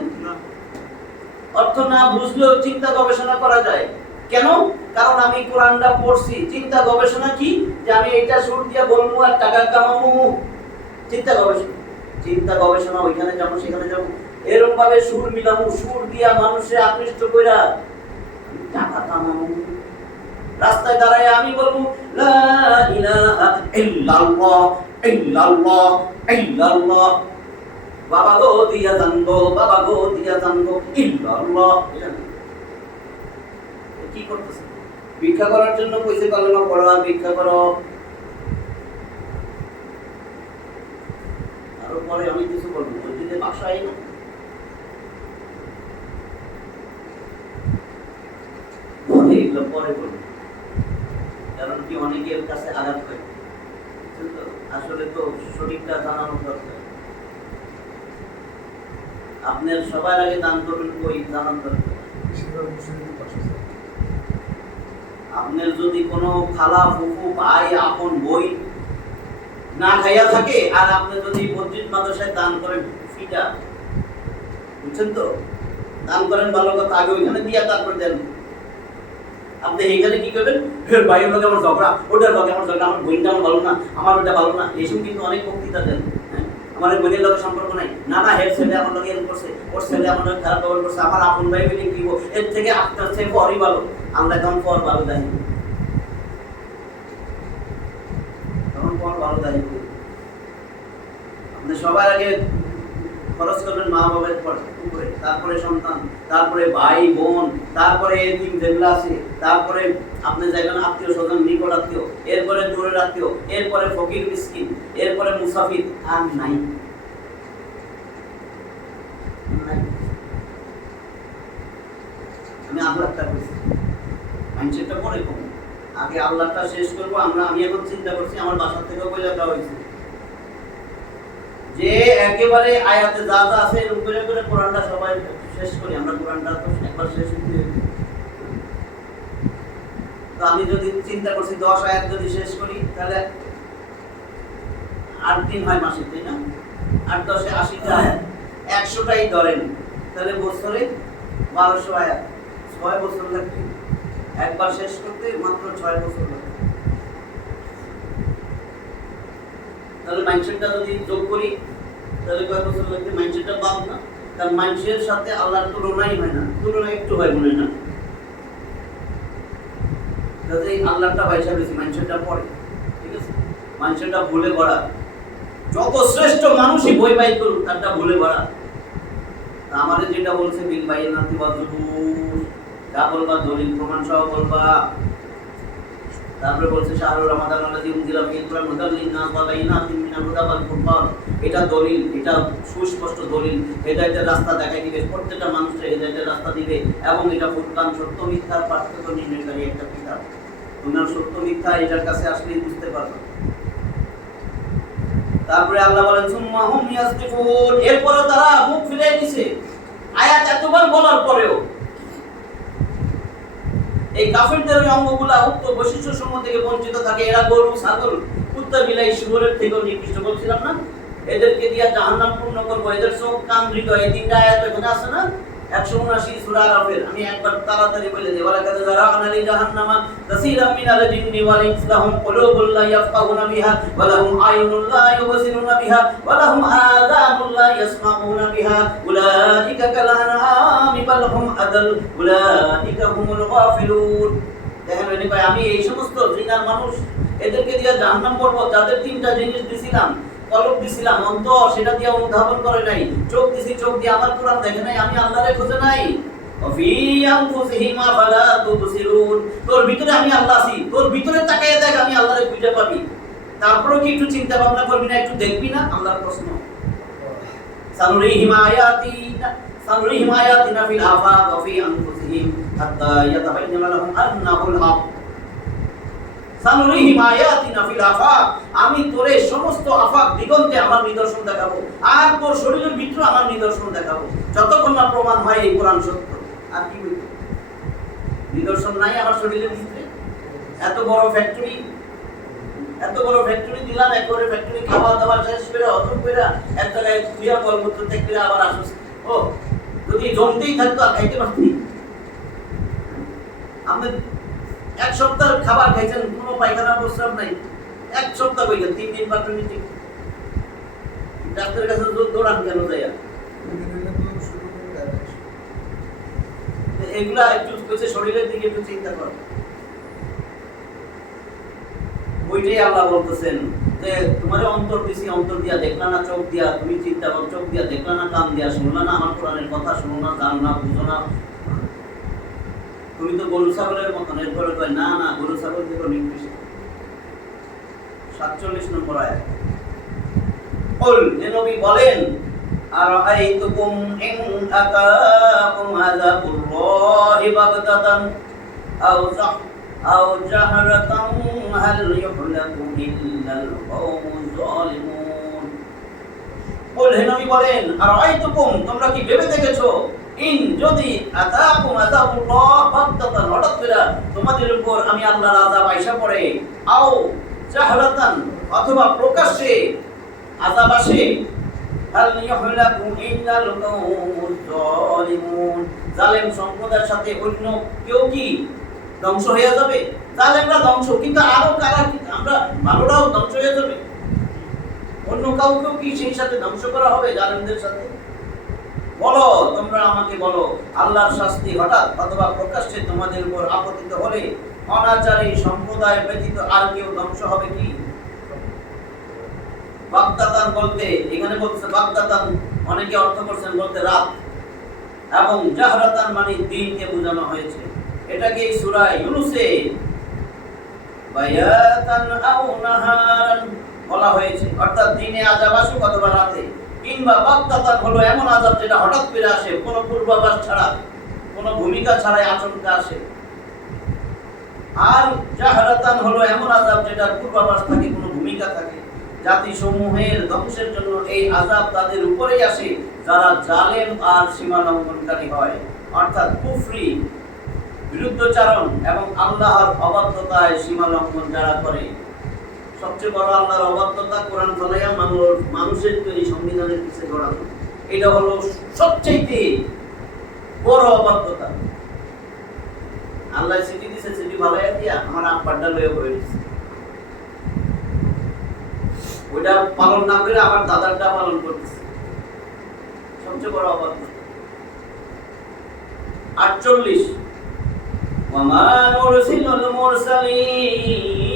অর্থ না বুঝলেও চিন্তা গবেষণা করা যায়। কেন? কারণ আমি কোরআনটা পড়ছি। চিন্তা গবেষণা কি? যে আমি এটা সুর দিয়ে বলবো আর টাকা কামাবো, চিন্তা গবেষণা ওইখানে যাবো, সেখানে যাবো, এরকম ভাবে সুর মিলাবো, সুর দিয়া মানুষে আকৃষ্ট কইরা টাকা কামাবো। রাস্তায় দাঁড়ায় আমি বলবো লা ইলাহা ইল্লাল্লাহ ইল্লাল্লাহ ইল্লাল্লাহ, বাবা গো দিয়া জানবো, বাবা গো দিয়া জানবো ইল্লাল্লাহ। কি করতেছে? ভিক্ষা করার জন্য কইছে কলেমা পড়ো আর ভিক্ষা করো। আর পরে আমি কিছু বলবো, মসজিদে বাসাই না, পরে বলবো। কারণ কি অনেকের কাছে আঘাত হয়, আসলে তো সঠিকটা জানানো দরকার। আপনার সবার আগে দান করবেন কই, জানান দরকার। আপনার যদি কোনো খালা, ফুফু, ভাই, আপন, বই না খাইয়া থাকে, আর আপনি যদি মসজিদ মাদ্রাসায় দান করেন ফিটা, বুঝছেন তো, দান করেন ভালো কথা, আগে ওইখানে দিয়া তারপর দেন। আপনি এইখানে কি করবেন? ফের ভাইয়ের লোকে আমার ঝগড়া, ওটার লোকে আমার ঝগড়া, আমার বোনটা আমার ভালো না, আমার ওটা ভালো না, এইসব কিন্তু অনেক বক্তৃতা দেন। আমার বোনের লোকের সম্পর্ক নাই, না না হের ছেলে আমার লোকে এরকম করছে, ওর ছেলে আমার লোকে খারাপ ব্যবহার করছে, আমার আপন ভাই বলে দিব, এর থেকে আপনার থেকে পরই ভালো, আমরা তখন পর ভালো দেয়, তখন পর ভালো দেয়। আপনি সবার আগে খরচ করবেন মা বাবার উপরে, তারপরে সন্তান, তারপরে ভাই বোন, তারপরে এতিম যেগুলো আছে, তারপরে আপনি যাবেন আত্মীয় স্বজন, নিকট আত্মীয়, এরপরে দূরের আত্মীয়, এরপরে ফকির মিসকিন, এরপরে মুসাফির, আর নাই। আমি আল্লাহটা করছি, মাইন্ডসেটটা পরে কম, আগে আল্লাহটা শেষ করবো। আমি এখন চিন্তা করছি, আমার বাসা থেকেও বলে দেওয়া হয়েছে যে একেবারে আয়াতে যা যা আছে এর উপরে করে কোরআনটা সবাই শেষ করি। আমরা কোরআনটা তো একবার শেষ করতে, তো আমি যদি চিন্তা করছি 10 আয়াত যদি শেষ করি তাহলে 8 দিন হয় মাসে, তাই না? 8 10 এ 80টা আয়াত, 100টাই ধরেন, তাহলে বছরে 1200 আয়াত, 6 বছর লাগবে একবার শেষ করতে, মাত্র 6 বছর লাগবে। তাহলে মাইন্ডসেটটা যদি যোগ করি তাহলে কয় বছর লাগবে? মাইন্ডসেটটা বাদ না, কারণ মাইন্ডসেটের সাথে আল্লাহর তুলনাই হয় না, তুলনা একটু হয় মনে না, কাজেই আল্লাহটা বাইসা বেশি, মাইন্ডসেটটা পড়ে, ঠিক আছে? মাইন্ডসেটটা ভুলে ভরা, যত শ্রেষ্ঠ মানুষই বই বাই করুক তারটা ভুলে ভরা। আমাদের যেটা বলছে বিল বাইনাতি ওয়া যুবুর, যা বলবা দলিল প্রমাণ সহ বলবা। তারপরে বলছে শাহরুর রমাদান আল্লাযী উনজিলা ফীহিল কুরআন হুদাল লিন-নাস ওয়া বাইয়িনাতিন মিনাল হুদা ওয়াল ফুরকান। এটা দলিল, এটা সুস্পষ্ট দলিল, হেদায়েতের রাস্তা দেখাই দিবে, প্রত্যেকটা মানুষকে হেদায়েতের রাস্তা দিবে এবং এটা ফুরকান, সত্য মিথ্যার পার্থক্য নির্ণয়কারী একটা কিতাব। তোমরা সত্য মিথ্যা এটার কাছে আসলেই বুঝতে পারবে। তারপরে আল্লাহ বলেন সুম্মা হুম ইয়াসদিফুন, এরপরে তারা মুখ ফিরিয়ে দিছে। আয়াত এতবার বলার পরেও এই কাফিরদের ওই অঙ্গগুলা উক্ত বৈশিষ্ট্য সমূহ থেকে বঞ্চিত থাকে। এরা গরু, ছাগল, কুত্তা, বিলাই, শুয়োরের থেকেও নিকৃষ্ট। বলছিলাম না, এদেরকে দিয়া জাহান্নাম পূর্ণ করবো। এদের চোখ, কান, হৃদয়, এই তিনটা আয়াত এখানে আছে না 179 সূরা আরাফের। আমি একবার তাড়াতাড়ি বলে দেই। ওয়ালাকাদ যারা'না লিজাহান্নামা কাসীরাম মিনাল জিন্নি ওয়াল ইনসি লাহুম কুলুবুন লা ইয়াফকাহুনা বিহা ওয়া লাহুম আ'য়ুনুন লা ইউবসিরুনা বিহা ওয়া লাহুম আযানুন লা ইয়াসমাউনা বিহা উলাইকা কাল আনআমি বাল হুম আদাল উলাইকা হুমুল গাফিলুন। দেখেন উনি কয় আমি এই সমস্ত জিনার মানুষ এদেরকে দিয়ে জাহান্নাম করব যাদের তিনটা জিনিস দিছিলাম। কলব দিছিলাম, অন্তর সেটা দিয়ে অনুধাবন করে নাই। চোখ দিছি, চোখ দিয়ে আমার কোরআন দেখে নাই, আমি আল্লাহরে খোঁজে নাই। ফি আনফুসিহিম ফালা তুবসিরুন, তোর ভিতরে আমি আল্লাহ আছি, তোর ভিতরে তাকায় দেখ আমি আল্লাহরে খুঁজে পাবি। তারপরেও কি একটু চিন্তা ভাবনা করবি না, একটু দেখবি না? আল্লাহর প্রশ্ন। সানুরিহিম আয়াতিনা ফিল আফাক ওয়া ফি আনফুসিহিম হাত্তা ইয়াতাবাyyana লাহুম আন্নাহুল হক। সানুরিহিম আয়াতিনা ফিল আফাক, আমি তোরে সমস্ত আফাক দিগন্তে আমার নিদর্শন দেখাবো, আর তোর শরীরের ভিতরে আমার নিদর্শন দেখাবো, যতক্ষণ না প্রমাণ হয় এই কোরআন সত্য। আর কি বলবো? নিদর্শন নাই আমার শরীরের ভিতরে? এত বড় ফ্যাক্টরি দিলাম, একবারে ফ্যাক্টরি খাওয়া দাওয়া শেষ করে হজম করে এক জায়গায় খুঁজা কলমূত্র ত্যাগ করে আবার আসুস। ও যদি জমতেই থাকতো আর খাইতে পারতি? আপনি এক সপ্তাহ খাবার খাইছেন, কোনো পায়খানা প্রস্রাব নাই, এক সপ্তাহ কইলেন, 3 দিন বাদ মিটিং ডাক্তারের কাছে দৌড়ান কেন যায়? এগুলা একটু কইছে শরীরের দিকে একটু চিন্তা কর। ওইটাই আল্লাহ বলতেছেন যে তোমার অন্তর দিছি, অন্তর দিয়া দেখলা না, চোখ দিয়া তুমি চিন্তা করো, চোখ দিয়া দেখলা না, কান দিয়া শুনলা না আমার কোরআনের কথা, শুনো না, জানো না, বুঝো না। তুমি তো গরু ছাগলের মতন। এরপরে কয় না না, গরু ছাগল থেকে নিকৃষ্ট। 47 নম্বর আয়াত। কুল, হে নবী বলেন, আরাআইতুকুম ইন আতাকুম আযাবুল্লাহি বাগতাতান আও জাহরাতান হাল ইউহলাকু ইল্লাল কওমুয যালিমুন। কুল, হে নবী বলেন, আরাআইতুকুম, তোমরা কি ভেবে দেখেছো, ইন যদি আতাকুম আযাবুল্লাহ বাগতাতান, হঠাৎ করে তোমাদের উপর আমি আল্লাহর আযাব আইসা পড়ে, আও জাহরাতান, অথবা প্রকাশ্যে আযাব আসে, হাল ইউহলাকু ইল্লাল কওমুয যালিমুন, জালেম সম্প্রদায়ের সাথে অন্য কেউ কি ধ্বংস হয়ে যাবে? জালেমরা ধ্বংস, কিন্তু আরো কারা, আমরা ভালোরাও ধ্বংস হয়ে যাবে? অন্য কাউকেও কি সেই সাথে ধ্বংস করা হবে জালেমদের সাথে? বলো, তোমরা আমাকে বলো, আল্লাহর শাস্তি হঠাৎ অথবা প্রকাশ্যে তোমাদের উপর আপতিত হলে অনাচারী সম্প্রদায় ব্যতীত আর কেউ ধ্বংস হবে কি? বাগদাতান বলতে এখানে বলছে, বাগদাতান অনেকে অর্থ করছেন বলতে রাত, এবং জাহরাতান মানে দিনকে বোঝানো হয়েছে। এটাকে এই সূরা ইউনূসে বায়াতান আও নাহারান বলা হয়েছে, অর্থাৎ দিনে আযাব আসুক অথবা রাতে। কিংবা বাগদাতান হলো এমন আযাব যেটা হঠাৎ করে আসে, কোনো পূর্বাভাস ছাড়া, কোনো ভূমিকা ছাড়াই আচমকা আসে। আর জাহরাতান হলো এমন আযাব যেটার পূর্বাভাস থাকে, কোনো ভূমিকা থাকে। জাতি সমূহের ধ্বংসের জন্য এই আযাব তাদের উপরেই আসে যারা জালেম আর সীমা লঙ্ঘনকারী হয়, অর্থাৎ কুফরি, বিরুদ্ধচারণ এবং আল্লাহর অবাধ্যতায় সীমা লঙ্ঘন যারা করে। সবচেয়ে বড় আল্লাহর অবাধ্যতা কোরআন ফলাইয়া মানুষের তৈরি সংবিধানের পিছে দৌড়ানো, এটা হলো সবচেয়ে বড় অবাধ্যতা। আল্লাহ চিঠি দিছে, চিঠি ভালাইয়া দিয়া আমার আব্বারটা লয়ে হয়ে গেছে, ওইটা পালন না করে আমার দাদারটা পালন করতেছে, সবচেয়ে বড় অবাধ্যতা। 48 ওয়ামা নুরসিলুল মুরসালিন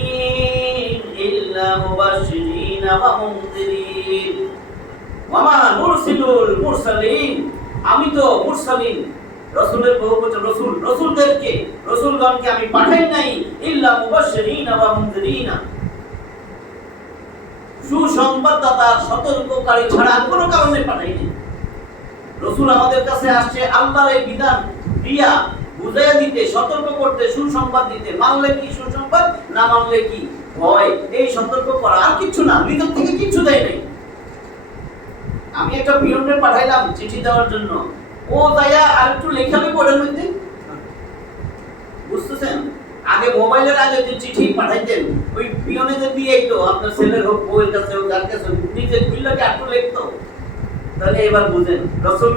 ইল্লা মুবাশশিরিন ওয়া মুনযিরিন। ওয়ামা নুরসিলুল মুরসালিন, আমি তো মুরসালিন রাসূলের বহুবচন রাসূল, রাসূলদেরকে রাসূলগণকে আমি পাঠাই নাই ইল্লা মুবাশশিরিনা ওয়া মুনযিরিনা, সুসংবাদদাতা সতর্ককারী ছাড়া আর কোনো কারণে পাঠাই নাই। রাসূল আমাদের কাছে আসছে আল্লাহর এই বিধান দিয়া বুঝাইয়া দিতে, সতর্ক করতে, সুসংবাদ দিতে। মানলে কি সুসংবাদ, না মানলে কি ভয়, এই সতর্ক করা, আর কিছু না। নিজের থেকে কিছু দেয় নাই। আমি একটা পিয়নকে পাঠাইলাম চিঠি দেওয়ার জন্য, ও যাইয়া আর একটু লেখাবে পড়ার মধ্যে, বুঝতেছেন? আগে মোবাইলের আগে যে চিঠি পাঠাইতেন, ওই পিয়নে যে দিয়ে তো আপনার ছেলের হোক, বউয়ের কাছে হোক, যার কাছে হোক, নিজে খুললে একটু লিখতো। তাহলে এবার বুঝেন, রাসূল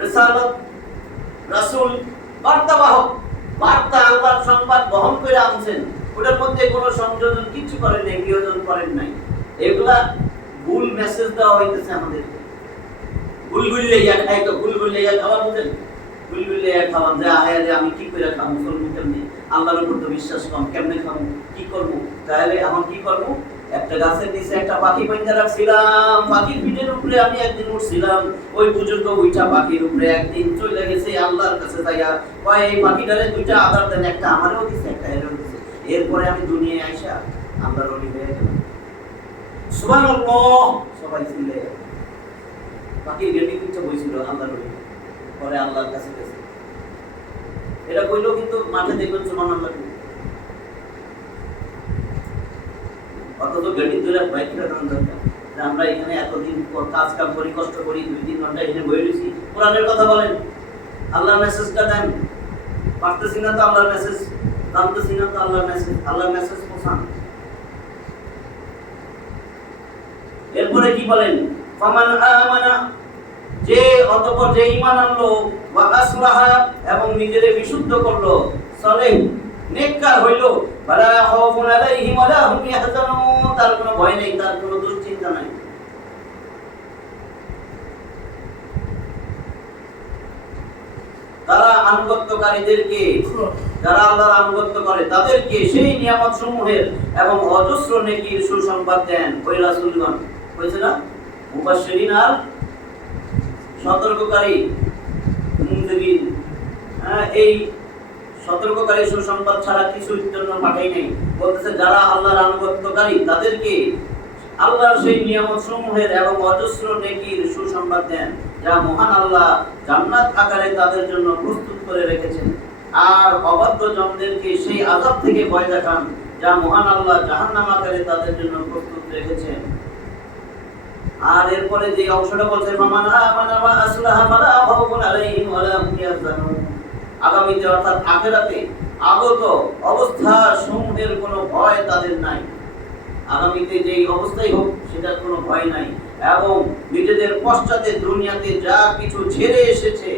রিসালাত, রাসূল বার্তাবাহক, বার্তা আল্লাহর সংবাদ বহন করে আনছেন। ওটার মধ্যে কোনো সংযোজন কিছু করেন নাই, বিয়োজন করেন নাই। এগুলা ভুল মেসেজ দেওয়া হইতেছে আমাদেরকে। গুলগুলিয়ে খাই তো, গুলগুলিয়ে খাওয়া বুঝেন, গুলগুলিয়ে খাওয়া যে আয়া যে আমি কি করে খাবো, চলবো কেমনি, আল্লাহর উপর তো বিশ্বাস কম, কেমনে খাবো, কি করবো? তাহলে এখন কি করবো? একটা গাছের নিচে একটা পাখি বাইন্ধা রাখছিলাম, পাখির পিঠের উপরে আমি একদিন উঠছিলাম। ওই বুজুর্গ উইটা পাখির উপরে একদিন চলে গেছে আল্লাহর কাছে যাইয়া, কয় এই পাখিটারে দুইটা আদার দেন, একটা আমারও দিছে, একটা এরও দিছে। এরপরে আমি দুনিয়ায় আইসা আল্লাহর ওলি হয়ে গেলাম। সুবহানাল্লাহ, সবাই চিল্লে পাখির গেটে কিছু বইছিল আল্লাহর ওলি, পরে আল্লাহর কাছে গেছে। এটা কইলো কিন্তু মাঠে দেখবেন সুবহানাল্লাহ, অথচ গেটি ধরে বাইক রাখানো দরকার। আমরা এখানে এতদিন কাজ কাম করি, কষ্ট করি, 2-3 ঘন্টা এখানে বই রয়েছি, কোরআনের কথা বলেন, আল্লাহর মেসেজটা দেন, পারতেছি না তো আল্লাহর মেসেজ, জানতেছি না তো আল্লাহর মেসেজ, আল্লাহর মেসেজ পৌঁছান। এরপরে কি বলেন? ফামান আমানা, যে অতঃপর যে ঈমান আনলো, ওয়া আসলাহা, এবং নিজেরে বিশুদ্ধ করলো, সালেহ নেককার হইলো, ওয়ালা খাউফুন আলাইহিম ওয়ালা হুম ইয়াহজানুন, তার কোনো ভয় নেই, তার কোনো দুশ্চিন্তা নাই। তারা আনুগত্যকারীদেরকে, যারা আল্লাহর আনুগত্য করে তাদেরকে সেই নিয়ামত সমূহের এবং অজস্র নেকির সুসংবাদ দেন ওই রাসূলগণ। হয়েছে না? মুবাশশিরিন আর সতর্ককারী, মুনযিরিন। এই সতর্ককারী সুসংবাদ ছাড়া কিছুর জন্য পাঠাই নাই। বলতেছে যারা আল্লাহর আনুগত্যকারী তাদেরকে আল্লাহর সেই নিয়ামত সমূহের এবং অজস্র নেকির সুসংবাদ দেন, যা মহান আল্লাহ জান্নাত আকারে তাদের জন্য প্রস্তুত করে রেখেছেন। আর অবাধ্য জনদেরকে সেই আযাব থেকে ভয় দেখান, যা মহান আল্লাহ জাহান্নাম আকারে তাদের জন্য প্রস্তুত রেখেছেন। আর এরপরে যে অংশটা বলছে ফামান আমানা ওয়া আসলাহা ফালা খাউফুন আলাইহিম ওয়ালা হুম ইয়াহজানুন, আগামীতে অর্থাৎ আখিরাতে আগত অবস্থা সমূহের কোনো ভয় তাদের নাই। আগামীতে যেই অবস্থাই হোক সেটার কোনো ভয় নাই। এবং নিজেদের পশ্চাতে দুনিয়াতে যা কিছু ছেড়ে এসেছে,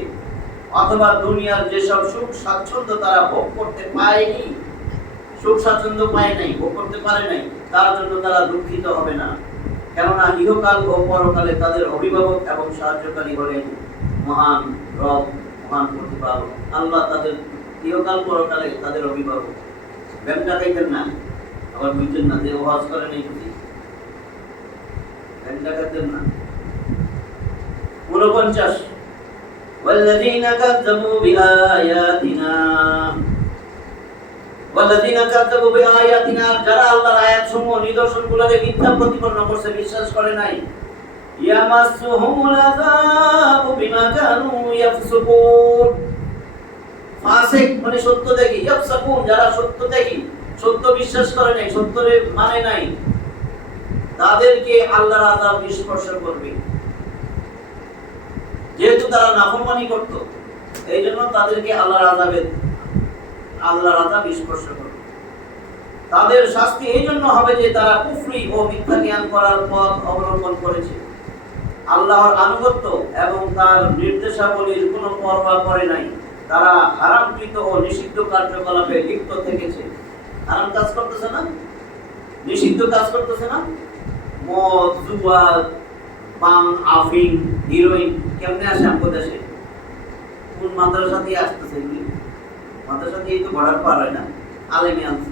অথবা দুনিয়ার যেসব সুখ স্বাচ্ছন্দ্য তারা ভোগ করতে পায়নি, সুখ স্বাচ্ছন্দ্য পায় নাই, ভোগ করতে পারে নাই, তার জন্য তারা দুঃখিত হবে না। কেননা ইহকাল ও পরকালে তাদের অভিভাবক এবং সাহায্যকারী হলেন মহান রব, মহান প্রতিপালক আল্লাহ। তাদের ইহকাল পরকালে তাদের অভিভাবক। ব্যাংকটা খাইতেন না, আবার বুঝছেন না যে ওয়াজ করে নেই বুঝি, ব্যাংকটা খাইতেন না। 49 ওয়াল্লাযীনা কাযযাবু বিআয়াতিনা, ওয়াল্লাযীনা কাযযাবু বিআয়াতিনা, যারা আল্লাহর আয়াতসমূহ নিদর্শনগুলোকে মিথ্যা প্রতিপন্ন করছে, বিশ্বাস করে নাই। ইয়ামাসসুহুমুল আযাবু বিমা কানু ইয়াফসুকুন, ফাসিক মানে সত্যত্যাগী, ইয়াফসুকুন যারা সত্যত্যাগী, সত্য বিশ্বাস করে নাই, সত্যরে মানে নাই, তাদেরকে আল্লাহর আযাব স্পর্শ করবে। যেহেতু তারা নাফরমানি করত, এই জন্য তাদেরকে আল্লাহর আযাব স্পর্শ করবে। তাদের শাস্তি এই জন্য হবে যে তারা কুফরি ও মিথ্যা জ্ঞান করার পথ অবলম্বন করেছে, আল্লাহর আনুগত্য এবং তার নির্দেশাবলীর কোনো পরোয়া করে নাই। তারা হারামকৃত ও নিষিদ্ধ কার্যকলাপে লিপ্ত থেকেছে। হারাম কাজ করতেছে না, নিষিদ্ধ কাজ করতেছে না, মদ, জুয়া, পান, আফিম, হিরোইন কেমনে আসে আমাদের দেশে? কোন মাদ্রাসা দিয়ে আসতেছে? এগুলি মাদ্রাসা দিয়ে তো বর্ডার পার হয় না, আলেমে আনছে।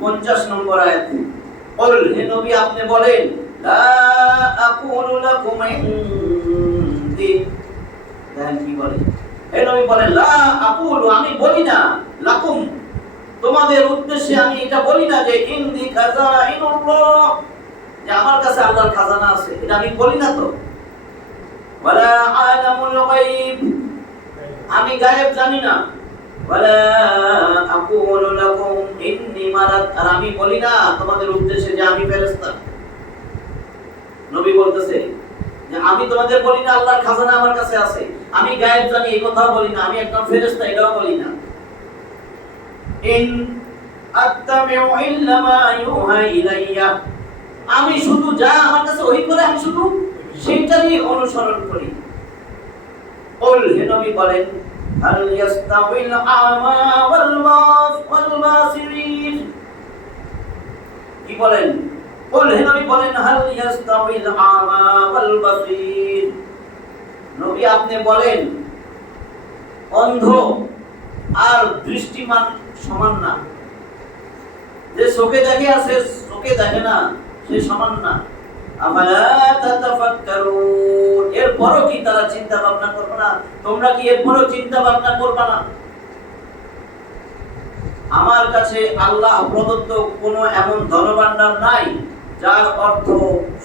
50 নম্বর আয়াত, বল হে নবী আপনি বলেন, লা আকুলু লাকুম ইনদি, দেখেন কি বলে, এই নবী বলেন লা আকুলু, আমি বলি না, লাকুম, তোমাদের উদ্দেশ্যে আমি এটা বলি না যে ইনদি খাজাইনুল্লাহ, যে আমার কাছে আল্লাহর খাজানা আছে, এটা আমি বলি না তো। ওয়ালা আলামুল গায়ব, আমি গায়েব জানি না। ওয়ালা আকুলু লাকুম ইন্নী মালাক, আর আমি বলি না তোমাদের উদ্দেশ্যে যে আমি ফেরেশতা। নবী বলতেছে যে আমি তোমাদের বলি না আল্লাহর খাজানা আমার কাছে আছে, আমি গায়েব জানি এই কথাও বলি না, আমি একজন ফেরেশতা এটাও বলি না। ইন আত্তাবিউ ইল্লা মা ইউহা ইলাইয়া, আমি শুধু যা আমার কাছে ওহী করে আমি শুধু সেটারই অনুসরণ করি। কুল, হে নবী বলেন, হাল ইয়াস্তাউল আমা ওয়াল বাসিরিন, কি বলেন? কুল, হে নবী বলেন, হাল ইয়াস্তাউল আমা ওয়াল বাসির, নবী আপনি বলেন অন্ধ আর দৃষ্টিমান সমান না, যে চোখে দেখে আছে চোখে দেখে না সে সমান না। আফালা তাতাফাক্কারুন, এরপরও কি তারা চিন্তা ভাবনা করবে না? তোমরা কি এরপরও চিন্তা ভাবনা করবে না? আমার কাছে আল্লাহ প্রদত্ত কোনো এমন ধনভাণ্ডার নাই যার অর্থ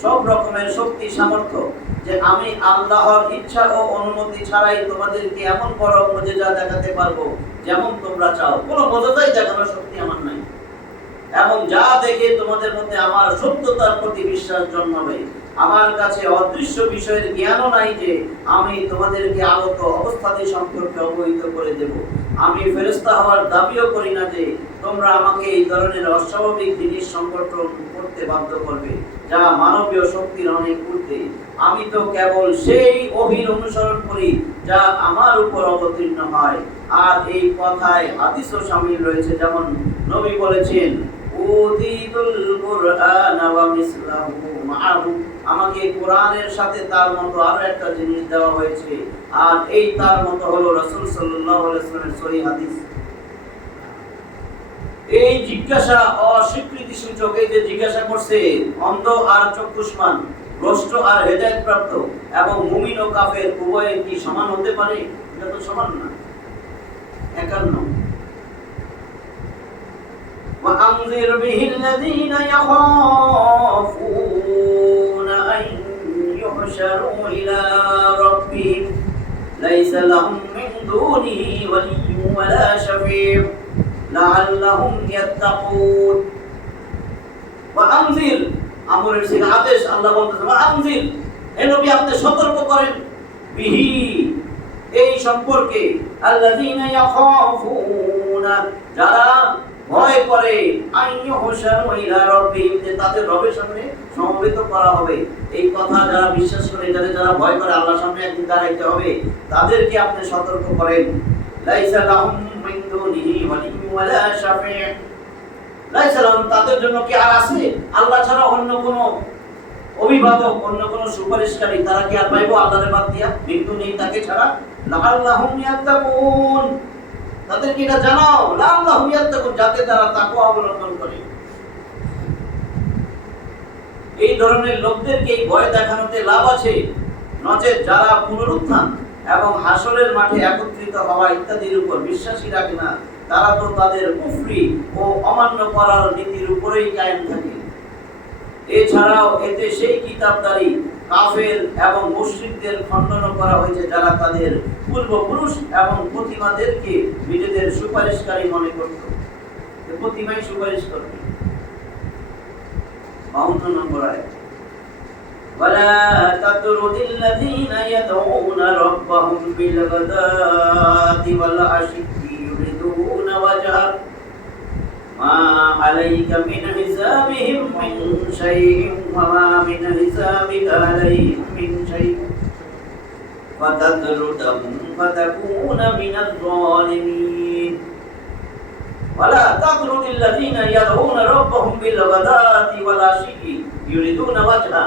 সব রকমের শক্তি সামর্থ্য, যে আমি আল্লাহর ইচ্ছা ও অনুমতি ছাড়াই তোমাদেরকে এমন বড় মুজিজা দেখাতে পারবো যেমন তোমরা চাও। কোনো মুজিজাই দেখানোর শক্তি আমার নাই, এবং যা দেখে তোমাদের মধ্যে আমার সত্যতার প্রতি বিশ্বাস জন্মাবে। আমার কাছে অদৃশ্য বিষয়ের জ্ঞানও নাই যে আমি তোমাদেরকে আগত অবস্থাদি সম্পর্কে অবহিত করে দেব। আমি ফেরেশতা হওয়ার দাবিও করি না যে তোমরা আমাকে এই ধরনের অস্বাভাবিক জিনিস সংগঠন করতে বাধ্য করবে যা মানবীয় শক্তির অনেক ঊর্ধ্বে। আমি তো কেবল সেই ওহীর অনুসরণ করি যা আমার উপর অবতীর্ণ হয়। আর এই কথায় হাদিসও শামিল রয়েছে, যেমন নবী বলেছেন, উতিতুল কুরআন ওয়া মিসলাহু মাআহু, আমাকে কোরআনের সাথে তার মতো আরো একটা জিনিস দেওয়া হয়েছে, আর এই তার মতো হলো রাসূল সাল্লাল্লাহু আলাইহি ওয়াসাল্লামের সহিহ হাদিস। এই জিজ্ঞাসা অস্বীকৃতি সূচক, এই যে জিজ্ঞাসা করছে অন্ধ আর চক্ষুষ্মান, ভ্রষ্ট আর হেদায়েত প্রাপ্ত এবং মুমিন ও কাফের উভয়ে কি সমান হতে পারে? এটা তো সমান না। 51 وأنذر به الذين يخافون أن يحشروا إلى ربهم ليس لهم من دونه ولي ولا شفيع لعلهم يتقون। وأنذر, আমরের সিন আদেশ, আল্লাহ বলতেছেন وأنذر, হে নবী আপনি সতর্ক করেন, বিহি, এই সম্পর্কে, আল্লাযীনা ইয়াখাফুনা, যারা ভয় করে, আইয়ু হুশারু ইলা রাব্বিহিম, যে তাদের রবের সামনে সমবেত করা হবে। এই কথা যারা বিশ্বাস করে, যারা ভয় করে আল্লাহর সামনে একদিন দাঁড়াইতে হবে, তাদেরকে আপনি সতর্ক করেন। লাইসা লাহুম মিন দুনিহি ওয়ালিয়্যুন ওয়ালা শাফি', লাইসা লাহুম, তাদের জন্য কি আর আছে আল্লাহ ছাড়া অন্য কোনো অভিভাবক, অন্য কোনো সুপারিশকারী? তারা কি আর পাইবো আল্লাহর বাদ দিয়া? মিন দুনিহি, তাকে ছাড়া। লাআল্লাহুম ইয়াত্তাকুন, তাদেরকে এটা জানাও, লাআল্লাহুম ইয়াত্তাকুন, যাতে তারা তাকওয়া অবলম্বন করে। এই ধরনের লোকদেরকে এই ভয় দেখানোতে লাভ আছে, নচেত যারা পুনরুত্থান এবং হাসরের মাঠে একত্রিত হওয়া ইত্যাদির উপর বিশ্বাসী রাখে না, তারা তো তাদের কুফরি ও অমান্য করার নীতির উপরেই কায়েম থাকে। এছাড়াও এতে সেই কিতাবদারী কাফের এবং মুশরিকদের খণ্ডন করা হয়েছে যারা তাদের পূর্বপুরুষ এবং প্রতিমাদেরকে নিজেদের সুপারিশকারী মনে করত। প্রতিমাই সুপারিশ করবে। 52 নম্বর আয়াত, ওয়ালা তাতরুদিল্লাযীনা ইয়াদউনা রাব্বাহুম বিল গাদাতি ওয়াল আশিয়্যি ইউরিদুনা ওয়াজহা মা আলাইকা মিন হিসাবিহিম মিন শাইইন ওয়া মা মিন হিসাবিকা আলাইহিম মিন শাইইন ফাতাদরুদাহুম ফাতাকুনা মিনাল যালিমিন। ওয়ালা তাতরুদিল্লাযীনা ইয়াদউনা রাব্বাহুম বিল গাদাতি ওয়াল আশিয়্যি ইউরিদুনা ওয়াজহা,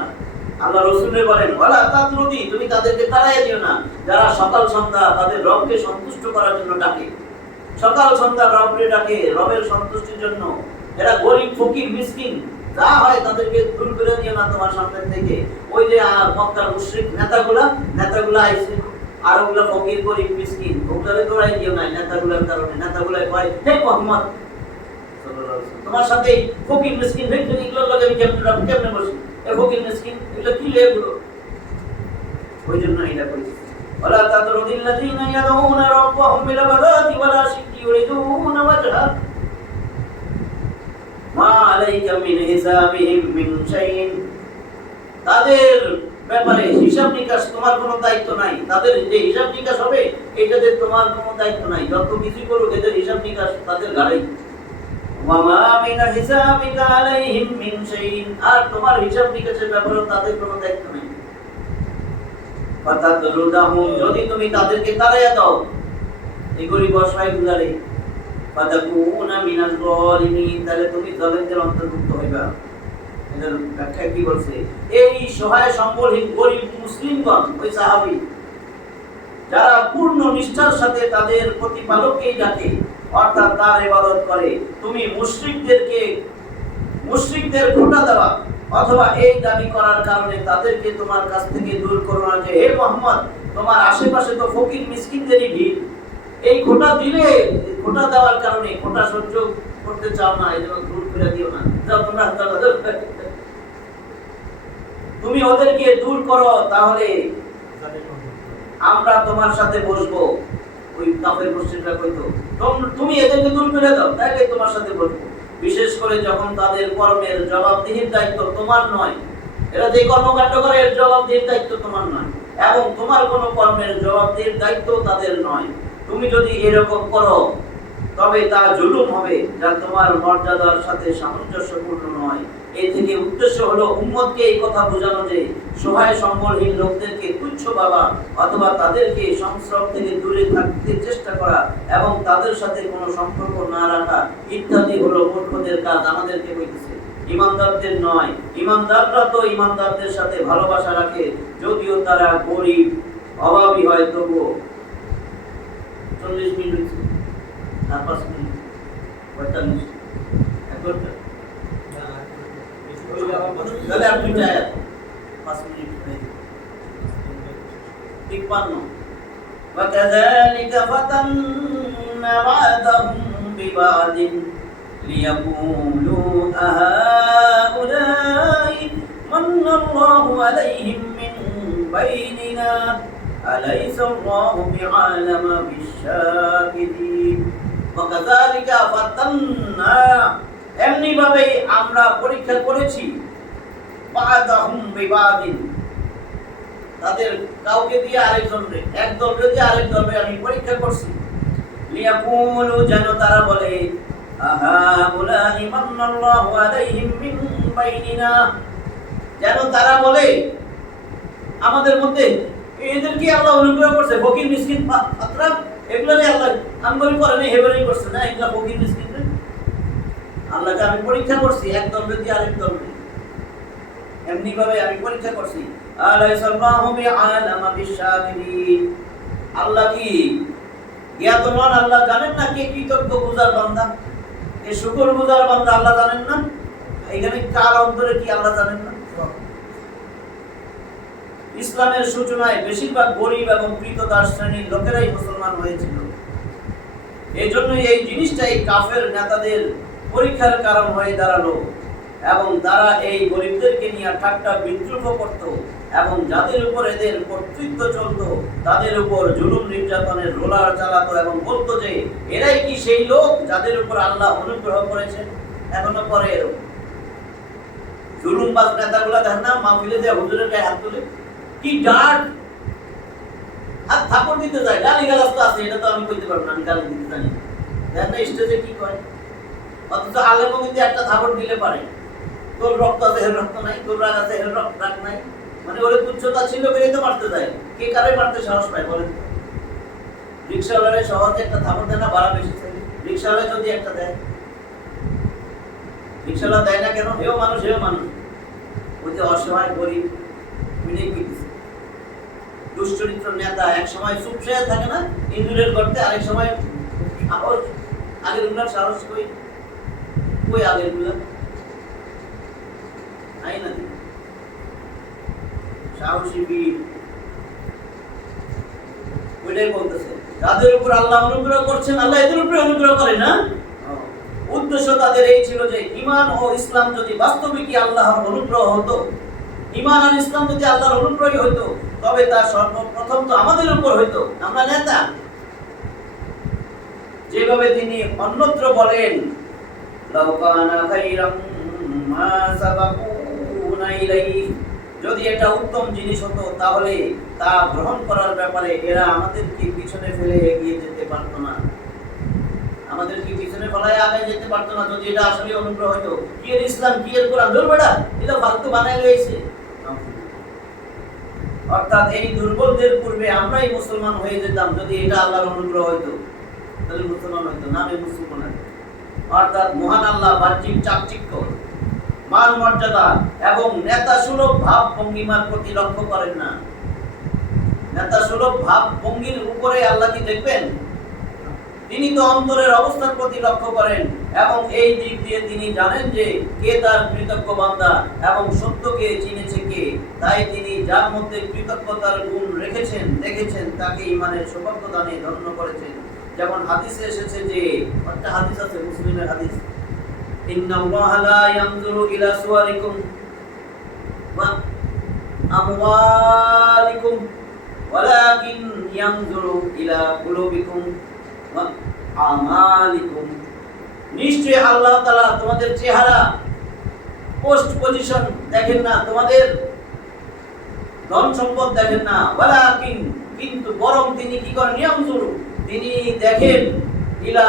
আল্লাহ রাসূল বলেন, ওয়ালা তাতরুদি, তুমি তাদেরকে তাড়াইয়া দিও না যারা সকাল সন্ধ্যা তাদের রবকে সন্তুষ্ট করার জন্য ডাকে। সকাল সন্ধ্যা রবকে ডাকে রবের সন্তুষ্টির জন্য। এরা গরিব ফকির মিসকিন যা হয় তাদেরকে দূর করে দিও না তোমার সামনে থেকে। ওই যে মক্কার মুশরিক নেতাগুলা আইছে, আর ওগুলা ফকির গরিব মিসকিন, ওগুলারে দৌড়াই দিও না নেতাগুলার কারণে। নেতাগুলাই কয় হে মুহাম্মদ সাল্লাল্লাহু আলাইহি ওয়াসাল্লাম, তোমার সাথে ফকির মিসকিন ভেতরে এগুলোর লগে আমি কেমনে বসি? এ ফকির মিসকিন এগুলো কি এগুলো? ওই জন্য এটা কইছি, ওয়ালা তাদরুদিল্লাযিনা ইয়াদউনা রাব্বাহুম বিল গাদাতি ওয়াল আশি ইউরিদুনা ওয়াজহা মা আলাইকা মিন হিসাবিহিম মিন শাইইন। তাদের ব্যাপারে হিসাব নিকাশ তোমার কোনো দায়িত্ব নাই। তাদের যে হিসাব নিকাশ হবে এটাতে তোমার কোনো দায়িত্ব নাই। যত কিছু করুক এদের হিসাব নিকাশ তাদের ঘাড়েই। ওয়া মা মিন হিসাবিকা আলাইহিম মিন শাইইন, আর তোমার হিসাব নিকাশের ব্যাপারে তাদের কোনো দায়িত্ব নাই। ফাতাদরুদাহুম, যদি তুমি তাদেরকে তাড়াইয়া দাও এই গরিব অসহায়গুলারে, ফাতাকুনা মিনাল যালিমিন, তাহলে তুমি জালেমদের অন্তর্ভুক্ত হইবা। এর ব্যাখ্যা কি বলছে? এই সহায় সম্বলহীন গরিব মুসলিমগণ, ওই সাহাবী যারা পূর্ণ নিষ্ঠার সাথে তাদের প্রতিপালককেই ডাকে, অর্থাৎ তার ইবাদত করে, তুমি মুশরিকদের খোঁটা দেওয়া অথবা এই দাবি করার কারণে তাদেরকে তোমার কাছ থেকে দূর করো না যে হে মুহাম্মদ তোমার আশেপাশে তো ফকির মিসকিনদেরই ভিড়, এই খোঁটা দেওয়ার কারণে খোঁটা সহ্য করতে চাও না, এই জন্য দূর করে দিও না। যাও তোমরা তুমি ওদেরকে দূর করো, তাহলে আমরা তোমার সাথে বসবো। ওই কাফের মুশরিকরা কইতো তুমি এদেরকে দূর করে দাও, তাইলে তোমার সাথে বসবো। বিশেষ করে যখন তাদের কর্মের জবাবদিহির দায়িত্ব তোমার নয়, এরা যে কর্মকাণ্ড করে এর জবাবদিহির দায়িত্ব তোমার নয়, এবং তোমার কোনো কর্মের জবাবদিহির দায়িত্ব তাদের নয়। তুমি যদি এরকম করো তবে তা জুলুম হবে, যা তোমার মর্যাদার সাথে সামঞ্জস্যপূর্ণ নয়। এই থেকে উদ্দেশ্য হলো উম্মতকে এই কথা বোঝানো যে সহায় সম্বলহীন লোকদেরকে তুচ্ছ ভাবা অথবা তাদেরকে সংস্রব থেকে দূরে থাকতে চেষ্টা করা এবং তাদের সাথে কোনো সম্পর্ক না রাখা ইত্যাদি হলো মূর্খদের কাজ। আমাদেরকে বলতেছে ইমানদারদের নয়। ইমানদাররা তো ইমানদারদের সাথে ভালোবাসা রাখে, যদিও তারা গরিব অভাবী হয় তবুও। 40 মিনিট আর 5 মিনিট 45 1 ঘন্টা তাহলে আপনি যায় 5 মিনিট 53 وكذلك فتنا بعضهم ببعض ليقولوا أهؤلاء من الله عليهم من بيننا أليس الله بعالم بالشاهدين وكذلك فتنا, এমনি ভাবে আমরা পরীক্ষা করেছি বাদাহুম বিবাদিন, তাদের কাউকে দিয়ে আরেকজনকে, এক দলকে দিয়ে আরেক দলকে আমি পরীক্ষা করছি। লিয়াকুলু, যেন তারা বলে আহাউলাই মান্নাল্লাহু আলাইহিম মিন বাইনিনা, যেন তারা বলে আমাদের মধ্যে এদেরকে আল্লাহ অনুগ্রহ করছে, ফকির মিসকিন ফাতরা এগুলোরে আল্লাহ আমগরি করে না, হেবরি করছে না, এগুলা ফকির মিসকিন আল্লাহকে আমি পরীক্ষা করছি, এক দলকে দিয়ে আরেক দলকে এমনি ভাবে আমি পরীক্ষা করছি। আলাইসাল্লাহু বিআলামা বিশাকিরিন, আল্লাহ কি জ্ঞাতমান? আল্লাহ জানেন না কে কৃতজ্ঞ গুজার বান্দা, কে শুকরগুজার বান্দা? আল্লাহ জানেন না? এখানে কার অন্তরে কি আল্লাহ জানেন না? ইসলামের সূচনায় বেশিরভাগ গরিব এবং কৃতদাস শ্রেণীর লোকেরাই মুসলমান হয়েছিল। এই জন্যই এই জিনিসটাই কাফের নেতাদের পরীক্ষার কারণ হয়ে দাঁড়ালো, এবং তারা এই গরিবদেরকে নিয়ে ঠাট্টা বিদ্রুপ করত এবং যাদের উপর এদের কর্তৃত্ব চলতো তাদের উপর জুলুম নির্যাতনের রোলার চালাতো এবং বলতো যে এরাই কি সেই লোক যাদের উপর আল্লাহ অনুগ্রহ করেছেন। এখনো পরে এরকম জুলুমবাজ নেতাগুলা দেখেন না, মাহফিলে যে হুজুরের গায়ে হাত তুলে কি ডাট হাত থাপড় দিতে যায়, গালিগালাজ তো আছে, এটা তো আমি কইতে পারবো না, আমি গালি দিতে জানি না। দেখেন না স্টেজে কি করে, অথচ আলেমও কিন্তু একটা থাপড় দিলে পারে, তোর রক্ত আছে এর রক্ত নাই, তোর রাগ আছে এর রাগ নাই, মানে ওরে তুচ্ছতা ছিল বেরিয়ে তো মারতে যায়। কে কারে মারতে সাহস পায় বলেন? রিক্সাওয়ালারে সহজে একটা থাপড় দেয় না, ভাড়া বেশি চাই, রিক্সাওয়ালা যদি একটা দেয়, রিক্সাওয়ালা দেয় না কেন? হেও মানুষ, হেও মানুষ, ওই যে অসহায় গরিব মিলে কি দুশ্চরিত্র নেতা এক সময় চুপসে থাকে না ইঁদুরের গর্তে, আরেক সময় সাহস, আগের গুলার সাহস কই আগের গুলা আইনা দিন সাহসী বীর ওইটাই বলতেছে যাদের উপর আল্লাহ অনুগ্রহ করছেন আল্লাহ এদের উপরে অনুগ্রহ করে না। উদ্দেশ্য তাদের এই ছিল যে ঈমান ও ইসলাম যদি বাস্তবিকই আল্লাহর অনুগ্রহ হতো, ঈমান আর ইসলাম যদি আল্লাহর অনুগ্রহই হতো, তবে তা সর্বপ্রথম তো আমাদের উপর হইতো, আমরা নেতা। যেভাবে তিনি অন্যত্র বলেন লাউ কানা খাইরাম মা সাবাকুনা ইলাইহি, যদি এটা উত্তম জিনিস হতো তাহলে তা গ্রহণ করার ব্যাপারে এরা আমাদেরকে পিছনে ফেলে এগিয়ে যেতে পারতো না, আমাদেরকে পিছনে ফেলায় আগে যেতে পারতো না যদি এটা আসলে অনুগ্রহ হতো। কি এর ইসলাম, কি এর কোরআন, ধরবেটা এটা ফালতু বানাই লইছে। অর্থাৎ এই দুর্বলদের পূর্বে আমরাই মুসলমান হয়ে যেতাম যদি এটা আল্লাহর অনুগ্রহ হইতো, তাহলে মুসলমান হইতো, নামে মুসলমান। অর্থাৎ মহান আল্লাহ বাহ্যিক চাকচিক্য, মান মর্যাদা এবং নেতা সুলভ ভাব ভঙ্গিমার প্রতি লক্ষ্য করেন না। নেতা সুলভ ভাব ভঙ্গির উপরে আল্লাহ কি দেখবেন? তিনি তো অন্তরের অবস্থার প্রতি লক্ষ্য করেন এবং এই দিক দিয়ে তিনি জানেন যে কে তার কৃতজ্ঞ বান্দা এবং সত্যকে চিনেছে কে। তাই তিনি যার মধ্যে কৃতজ্ঞতার গুণ রেখেছেন দেখেছেন তাকে ঈমানের সৌভাগ্য দানে ধন্য করেছেন। যেমন হাদিসে এসেছে যে, একটা হাদিস আছে মুসলিমের হাদিস, ইন্নাল্লাহা লা ইয়ানজুরু ইলা সুওয়ারিকুম ওয়া আমওয়ালিকুম ওয়ালাকিন ইয়ানজুরু ইলা কুলুবিকুম ওয়া আমালিকুম। নিশ্চয় আল্লাহ তাআলা তোমাদের চেহারা, পোস্ট পজিশন দেখেন না, তোমাদের ধন সম্পদ দেখেন না, ওয়ালাকিন কিন্তু বরং তিনি কি করেন, ইয়ানজুরু তিনি দেখেন, ইলা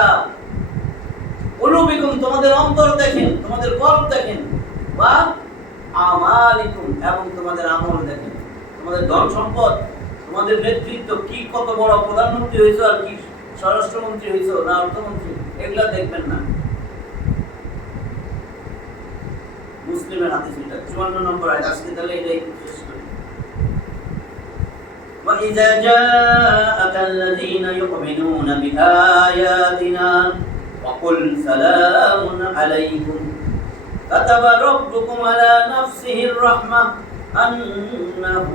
কুলুবিকুম তোমাদের অন্তর দেখেন, তোমাদের কল্প দেখেন, বা আমালিকুম এবং তোমাদের আমল দেখেন। তোমাদের ধন সম্পদ, তোমাদের নেতৃত্ব, কি কত বড় প্রধানমন্ত্রী হয়েছে আর কি স্বরাষ্ট্রমন্ত্রী হয়েছে না অর্থমন্ত্রী, এগুলা দেখবেন না। মুসলিমের হাদিস এটা 54 নম্বর আয়াত। আজকে তাহলে এটাই শেষ করি। وَإِذَا جَاءَكَ الَّذِينَ يُؤْمِنُونَ بِآيَاتِنَا وَقُلْ سَلَامٌ عَلَيْكُمْ كَتَبَ رَبُّكُمْ عَلَى نَفْسِهِ الرَّحْمَةَ أَنَّهُ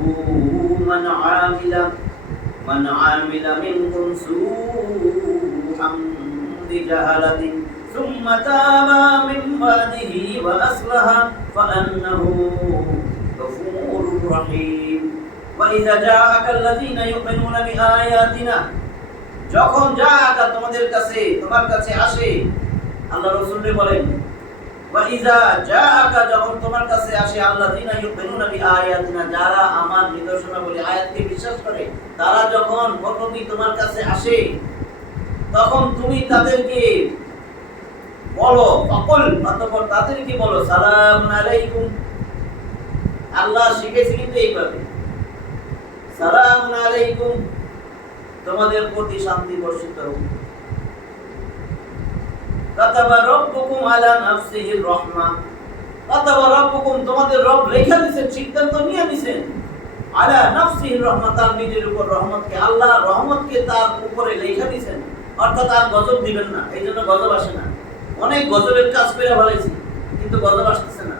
مَنْ عَمِلَ مِنكُمْ سُوءًا بِجَهَالَةٍ ثُمَّ تَابَ مِنْ بَعْدِهِ وَأَصْلَحَ فَأَنَّهُ غَفُورٌ رَحِيمٌ وَإِذَا جَاءَكَ الَّذِينَ يُؤْمِنُونَ بِآيَاتِنَا, যখন জাআকা তোমাদের কাছে, তোমার কাছে আসে, আল্লাহ রাসূল বলেন ওয়াইজা জাআকা যখন তোমার কাছে আসে আল্লাযিনা ইউমিনুনা বিআয়াতিনা, যারা আমার নিদর্শনাবলী আয়াতকে বিশ্বাস করে, তারা যখন নবী তোমার কাছে আসে তখন তুমি তাদেরকে বলো, ফাকুল অতঃপর তাদেরকে বলো সালামুন আলাইকুম। আল্লাহ শিখেছে কিন্তু এইভাবে, সালামুন আলাইকুম তোমাদের প্রতি শান্তি বর্ষিত হোক। কাতাবা রাব্বুকুম আলা নাফসিহির রাহমা, কাতাবা রাব্বুকুম তোমাদের রব লেখা দিয়েছেন, সিদ্ধান্ত নিয়ে নিয়েছেন, আলা নাফসিহির রাহমা তার নিজের উপর রহমতকে, আল্লাহ রহমতকে তার উপরে লেখা দিয়েছেন। অর্থাৎ আর গজব দিবেন না, এইজন্য গজব আসে না। অনেক গজবের কাজ করে ফেলাইছি কিন্তু গজব আসতেছে না।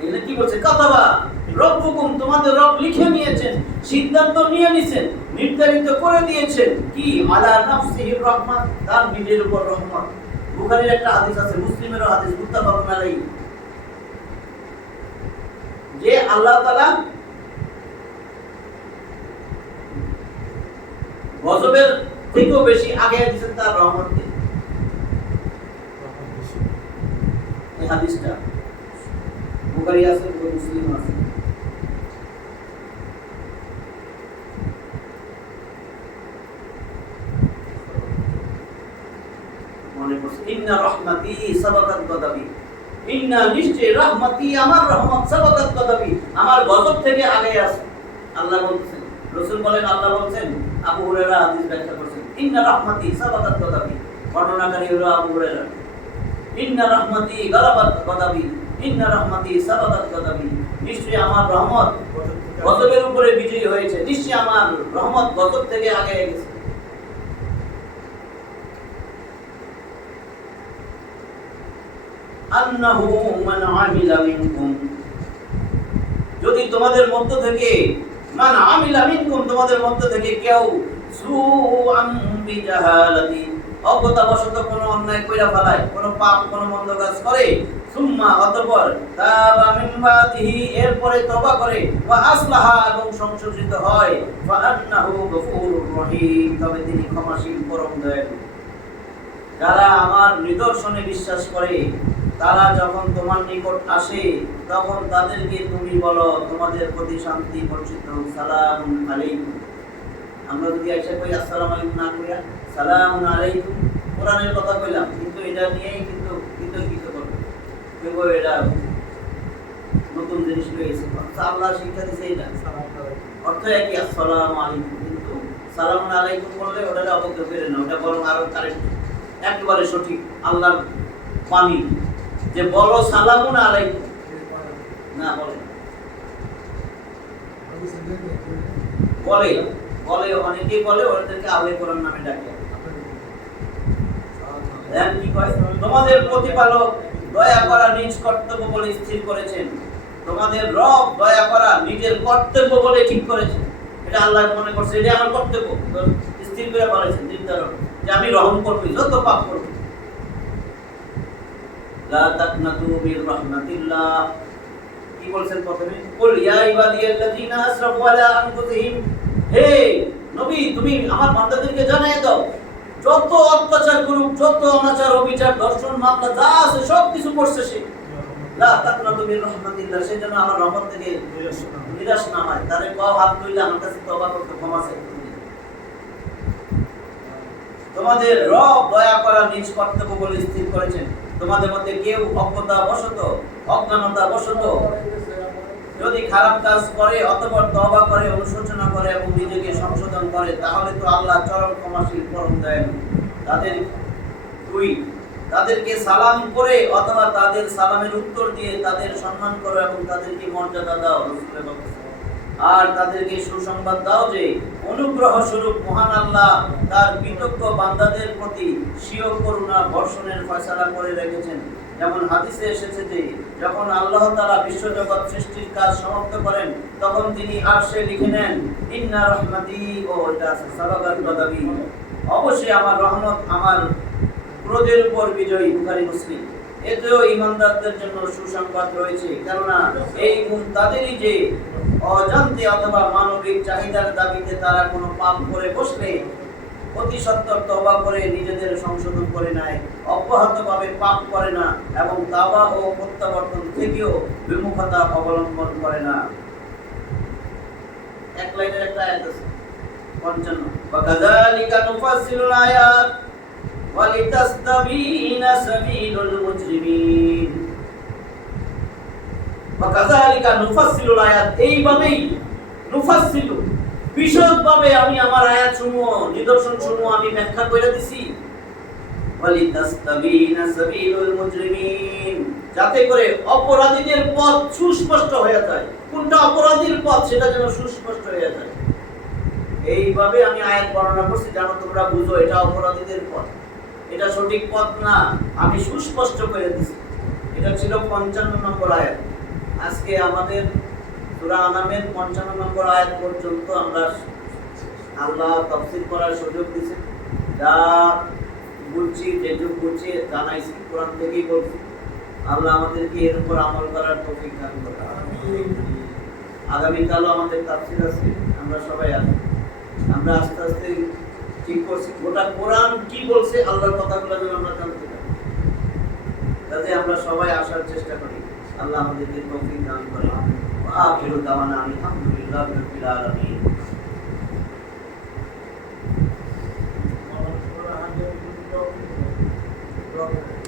এখানে কি বলছে, কাতাবা রাব্বুকুম তোমাদের রব লিখে নিয়েছেন, সিদ্ধান্ত নিয়ে নিয়েছেন, নির্ধারিত করে দিয়েছেন কি, আলা নাফসিহির রাহমা তার নিজের উপর রহমত। বুখারীর একটা হাদিস আছে, মুসলিমেরও হাদিস, মুত্তাফাকুন আলাইহি, যে আল্লাহ তাআলা গজবের থেকেও বেশি আগে দিয়েছেন তার রহমতকে। এই হাদিসটা বুখারী আছে, মুসলিম আছে। মনে করছে ইন্না রাহমাতি সাবাকাত গাদাবি, ইন্না নিশ্চয় রাহমাতি আমার রহমত সাবাকাত গাদাবি আমার গজব থেকে আগে আছে। আল্লাহ বলছেন, রাসূল বলেন, আল্লাহ বলছেন, আবু হুরায়রা হাদিস ব্যাখ্যা করেছেন ইন্না রাহমাতি সাবাকাত গাদাবি, বর্ণনাকারী হলো আবু হুরায়রা। ইন্না রাহমাতি গালাবাত গাদাবি, ইন্না রাহমাতি সাবাকাত গাদাবি, নিশ্চয় আমার রহমত গজবের উপরে বিজয়ী হয়েছে, নিশ্চয় আমার রহমত গজব থেকে আগে গেছে। আন্নাহু মান আমিলা মিনকুম যদি তোমাদের মধ্য থেকে মান আমিলা মিনকুম তোমাদের মধ্য থেকে কেউ সুআম বিজাহালাতি অজ্ঞতাবশত কোনো অন্যায় কইরা ফেলায়, কোনো পাপ কোনো মন্দ কাজ করে, সুম্মা অতঃপর তাবা মিন বাদিহি এরপরে তওবা করে, ওয়া আসলাহা এবং সংশোধিত হয়, ফা আন্নাহু গফুরুর রহিম তবে তিনি ক্ষমাশীল পরম দয়ালু। যারা আমার নিদর্শনে বিশ্বাস করে তারা যখন তোমার নিকট আসে তখন তাদেরকে তুমি বলো তোমাদের প্রতি শান্তি বর্ষিত হোক, সালামুন আলাইকুম। আমরা যদি আইসা কই আসসালামু আলাইকুম না কইয়া সালামুন আলাইকুম, কোরআনের কথা কইলাম কিন্তু এটা নিয়েই কিন্তু বিতর্কিত করবে, কেউ এটা নতুন জিনিস পেয়েছে, আল্লাহ শিক্ষা দিছে এটা অর্থ একই আসসালামু আলাইকুম, কিন্তু সালামুন আলাইকুম বললে ওটা অবজ্ঞা করে না, ওটা বরং আরো কারেক্ট একেবারে সঠিক আল্লাহর বাণী যে বলো সালামুন আলাইকুম না বলে বলে বলে অনেকেই বলে ওদেরকে আল্লাহ কোরআন নামে ডাকে। কি কয় তোমাদের প্রতিপালক দয়া করা নিজ কর্তব্য বলে স্থির করেছেন, তোমাদের রব দয়া করা নিজের কর্তব্য বলে ঠিক করেছেন, এটা আল্লাহ মনে করছে এটা আমার কর্তব্য স্থির করে বলেছেন নির্ধারণ যে আমি রহম করব যত পাপ করব। লা তাকনাতু মির রাহমাতিল্লাহ কি বলছেন প্রথমে, কুল ইয়া ইবাদিয়াল্লাযিনা আসরাফু আলা আনফুসিহিম, হে নবী তুমি আমার বান্দাদেরকে জানিয়ে দাও যত অত্যাচার করুক, যত অনাচার অবিচার দর্শন মামলা যা আছে সব কিছু করছে সে, লা তাকনাতু মির রাহমাতিল্লাহ সে যেন আমার রহমত থেকে নিরাশ না হয়, তারে পাও হাত ধুইলে আমার কাছে তওবা করতে ক্ষমা চাইতে। তোমাদের রব দয়া করা নিজ কর্তব্য বলে স্থির করেছেন, তোমাদের মধ্যে কেউ অজ্ঞতাবশত অজ্ঞানতাবশত যদি খারাপ কাজ করে অতঃপর তওবা করে অনুশোচনা করে এবং নিজেকে সংশোধন করে তাহলে তো আল্লাহ চরম ক্ষমাশীল পরম দয়ালু। তাদেরকে সালাম করে অথবা তাদের সালামের উত্তর দিয়ে তাদের সম্মান করো এবং তাদেরকে মর্যাদা দাও, আর তাদেরকে সুসংবাদ দাও যে অনুগ্রহ স্বরূপ মহান আল্লাহ তার কৃতজ্ঞ বান্দাদের প্রতি স্বীয় করুণা বর্ষণের ফয়সালা করে রেখেছেন। যেমন হাদিসে এসেছে যে যখন আল্লাহ তাআলা বিশ্বজগৎ সৃষ্টির কাজ সমাপ্ত করেন তখন তিনি আরশে লিখে নেন ইন্না রাহমাতি ও এটা সাবাগাত গাদাবি, অবশ্যই আমার রহমত আমার ক্রোধের উপর বিজয়ী। বুখারী মুসলিম। এতেও ঈমানদারদের জন্য সুসংবাদ রয়েছে, কেননা এই গুণ তাদেরই যে অজান্তে অথবা মানবিক চাহিদার দাবিতে তারা কোনো পাপ করে বসলে অতি সত্বর তওবা করে নিজেদের সংশোধন করে নেয়, অব্যাহতভাবে পাপ করে না এবং তাওবা ও প্রত্যাবর্তন থেকেও বিমুখতা অবলম্বন করে না। এক লাইনের একটা আয়াত আছে 55 ওয়াকাযালিকা নুফাসসিলুল আয়াত ওয়ালিতাসতাবিনা সাবিলুল মুজরিমিন। ওয়াকাযালিকা নুফাসসিলুল আয়াত এইভাবেই নুফাসসিলু বিশদভাবে আমি আমার আয়াতসমূহ নিদর্শনসমূহ আমি ব্যাখ্যা করে দিছি, ওয়ালিতাসতাবিনা সাবিলুল মুজরিমিন যাতে করে অপরাধীদের পথ সুস্পষ্ট হয়ে যায়, কোনটা অপরাধীর পথ সেটা যেন সুস্পষ্ট হয়ে যায়। এইভাবে আমি আয়াত বর্ণনা করছি যেন তোমরা বুঝো এটা অপরাধীদের পথ, এটা সঠিক পথ না, আমি সুস্পষ্ট করে দিছি। এটা ছিল 55 নম্বর আয়াত। আজকে আমাদের সূরা আনামের 55 নম্বর আয়াত পর্যন্ত আমরা আল্লাহ তাফসীর করার সুযোগ দিয়েছে, যা বলছি যেটুকু বলছি জানাইছি কোরআন থেকেই বলছি। আল্লাহ আমাদেরকে এর উপর আমল করার তৌফিক দান করুন। আগামীকালও আমাদের তাফসীর আছে, আমরা সবাই আছি। আমরা আস্তে আস্তে ঠিক করছি গোটা কোরআন কি বলছে আল্লাহর কথাগুলো যেন আমরা জানতে পারি, যাতে আমরা সবাই আসার চেষ্টা করি। আল্লাহ আমাদেরকে তৌফিক দান করেন। আখিরু দাওয়ানা আলহামদুলিল্লাহি রাব্বিল আলামিন।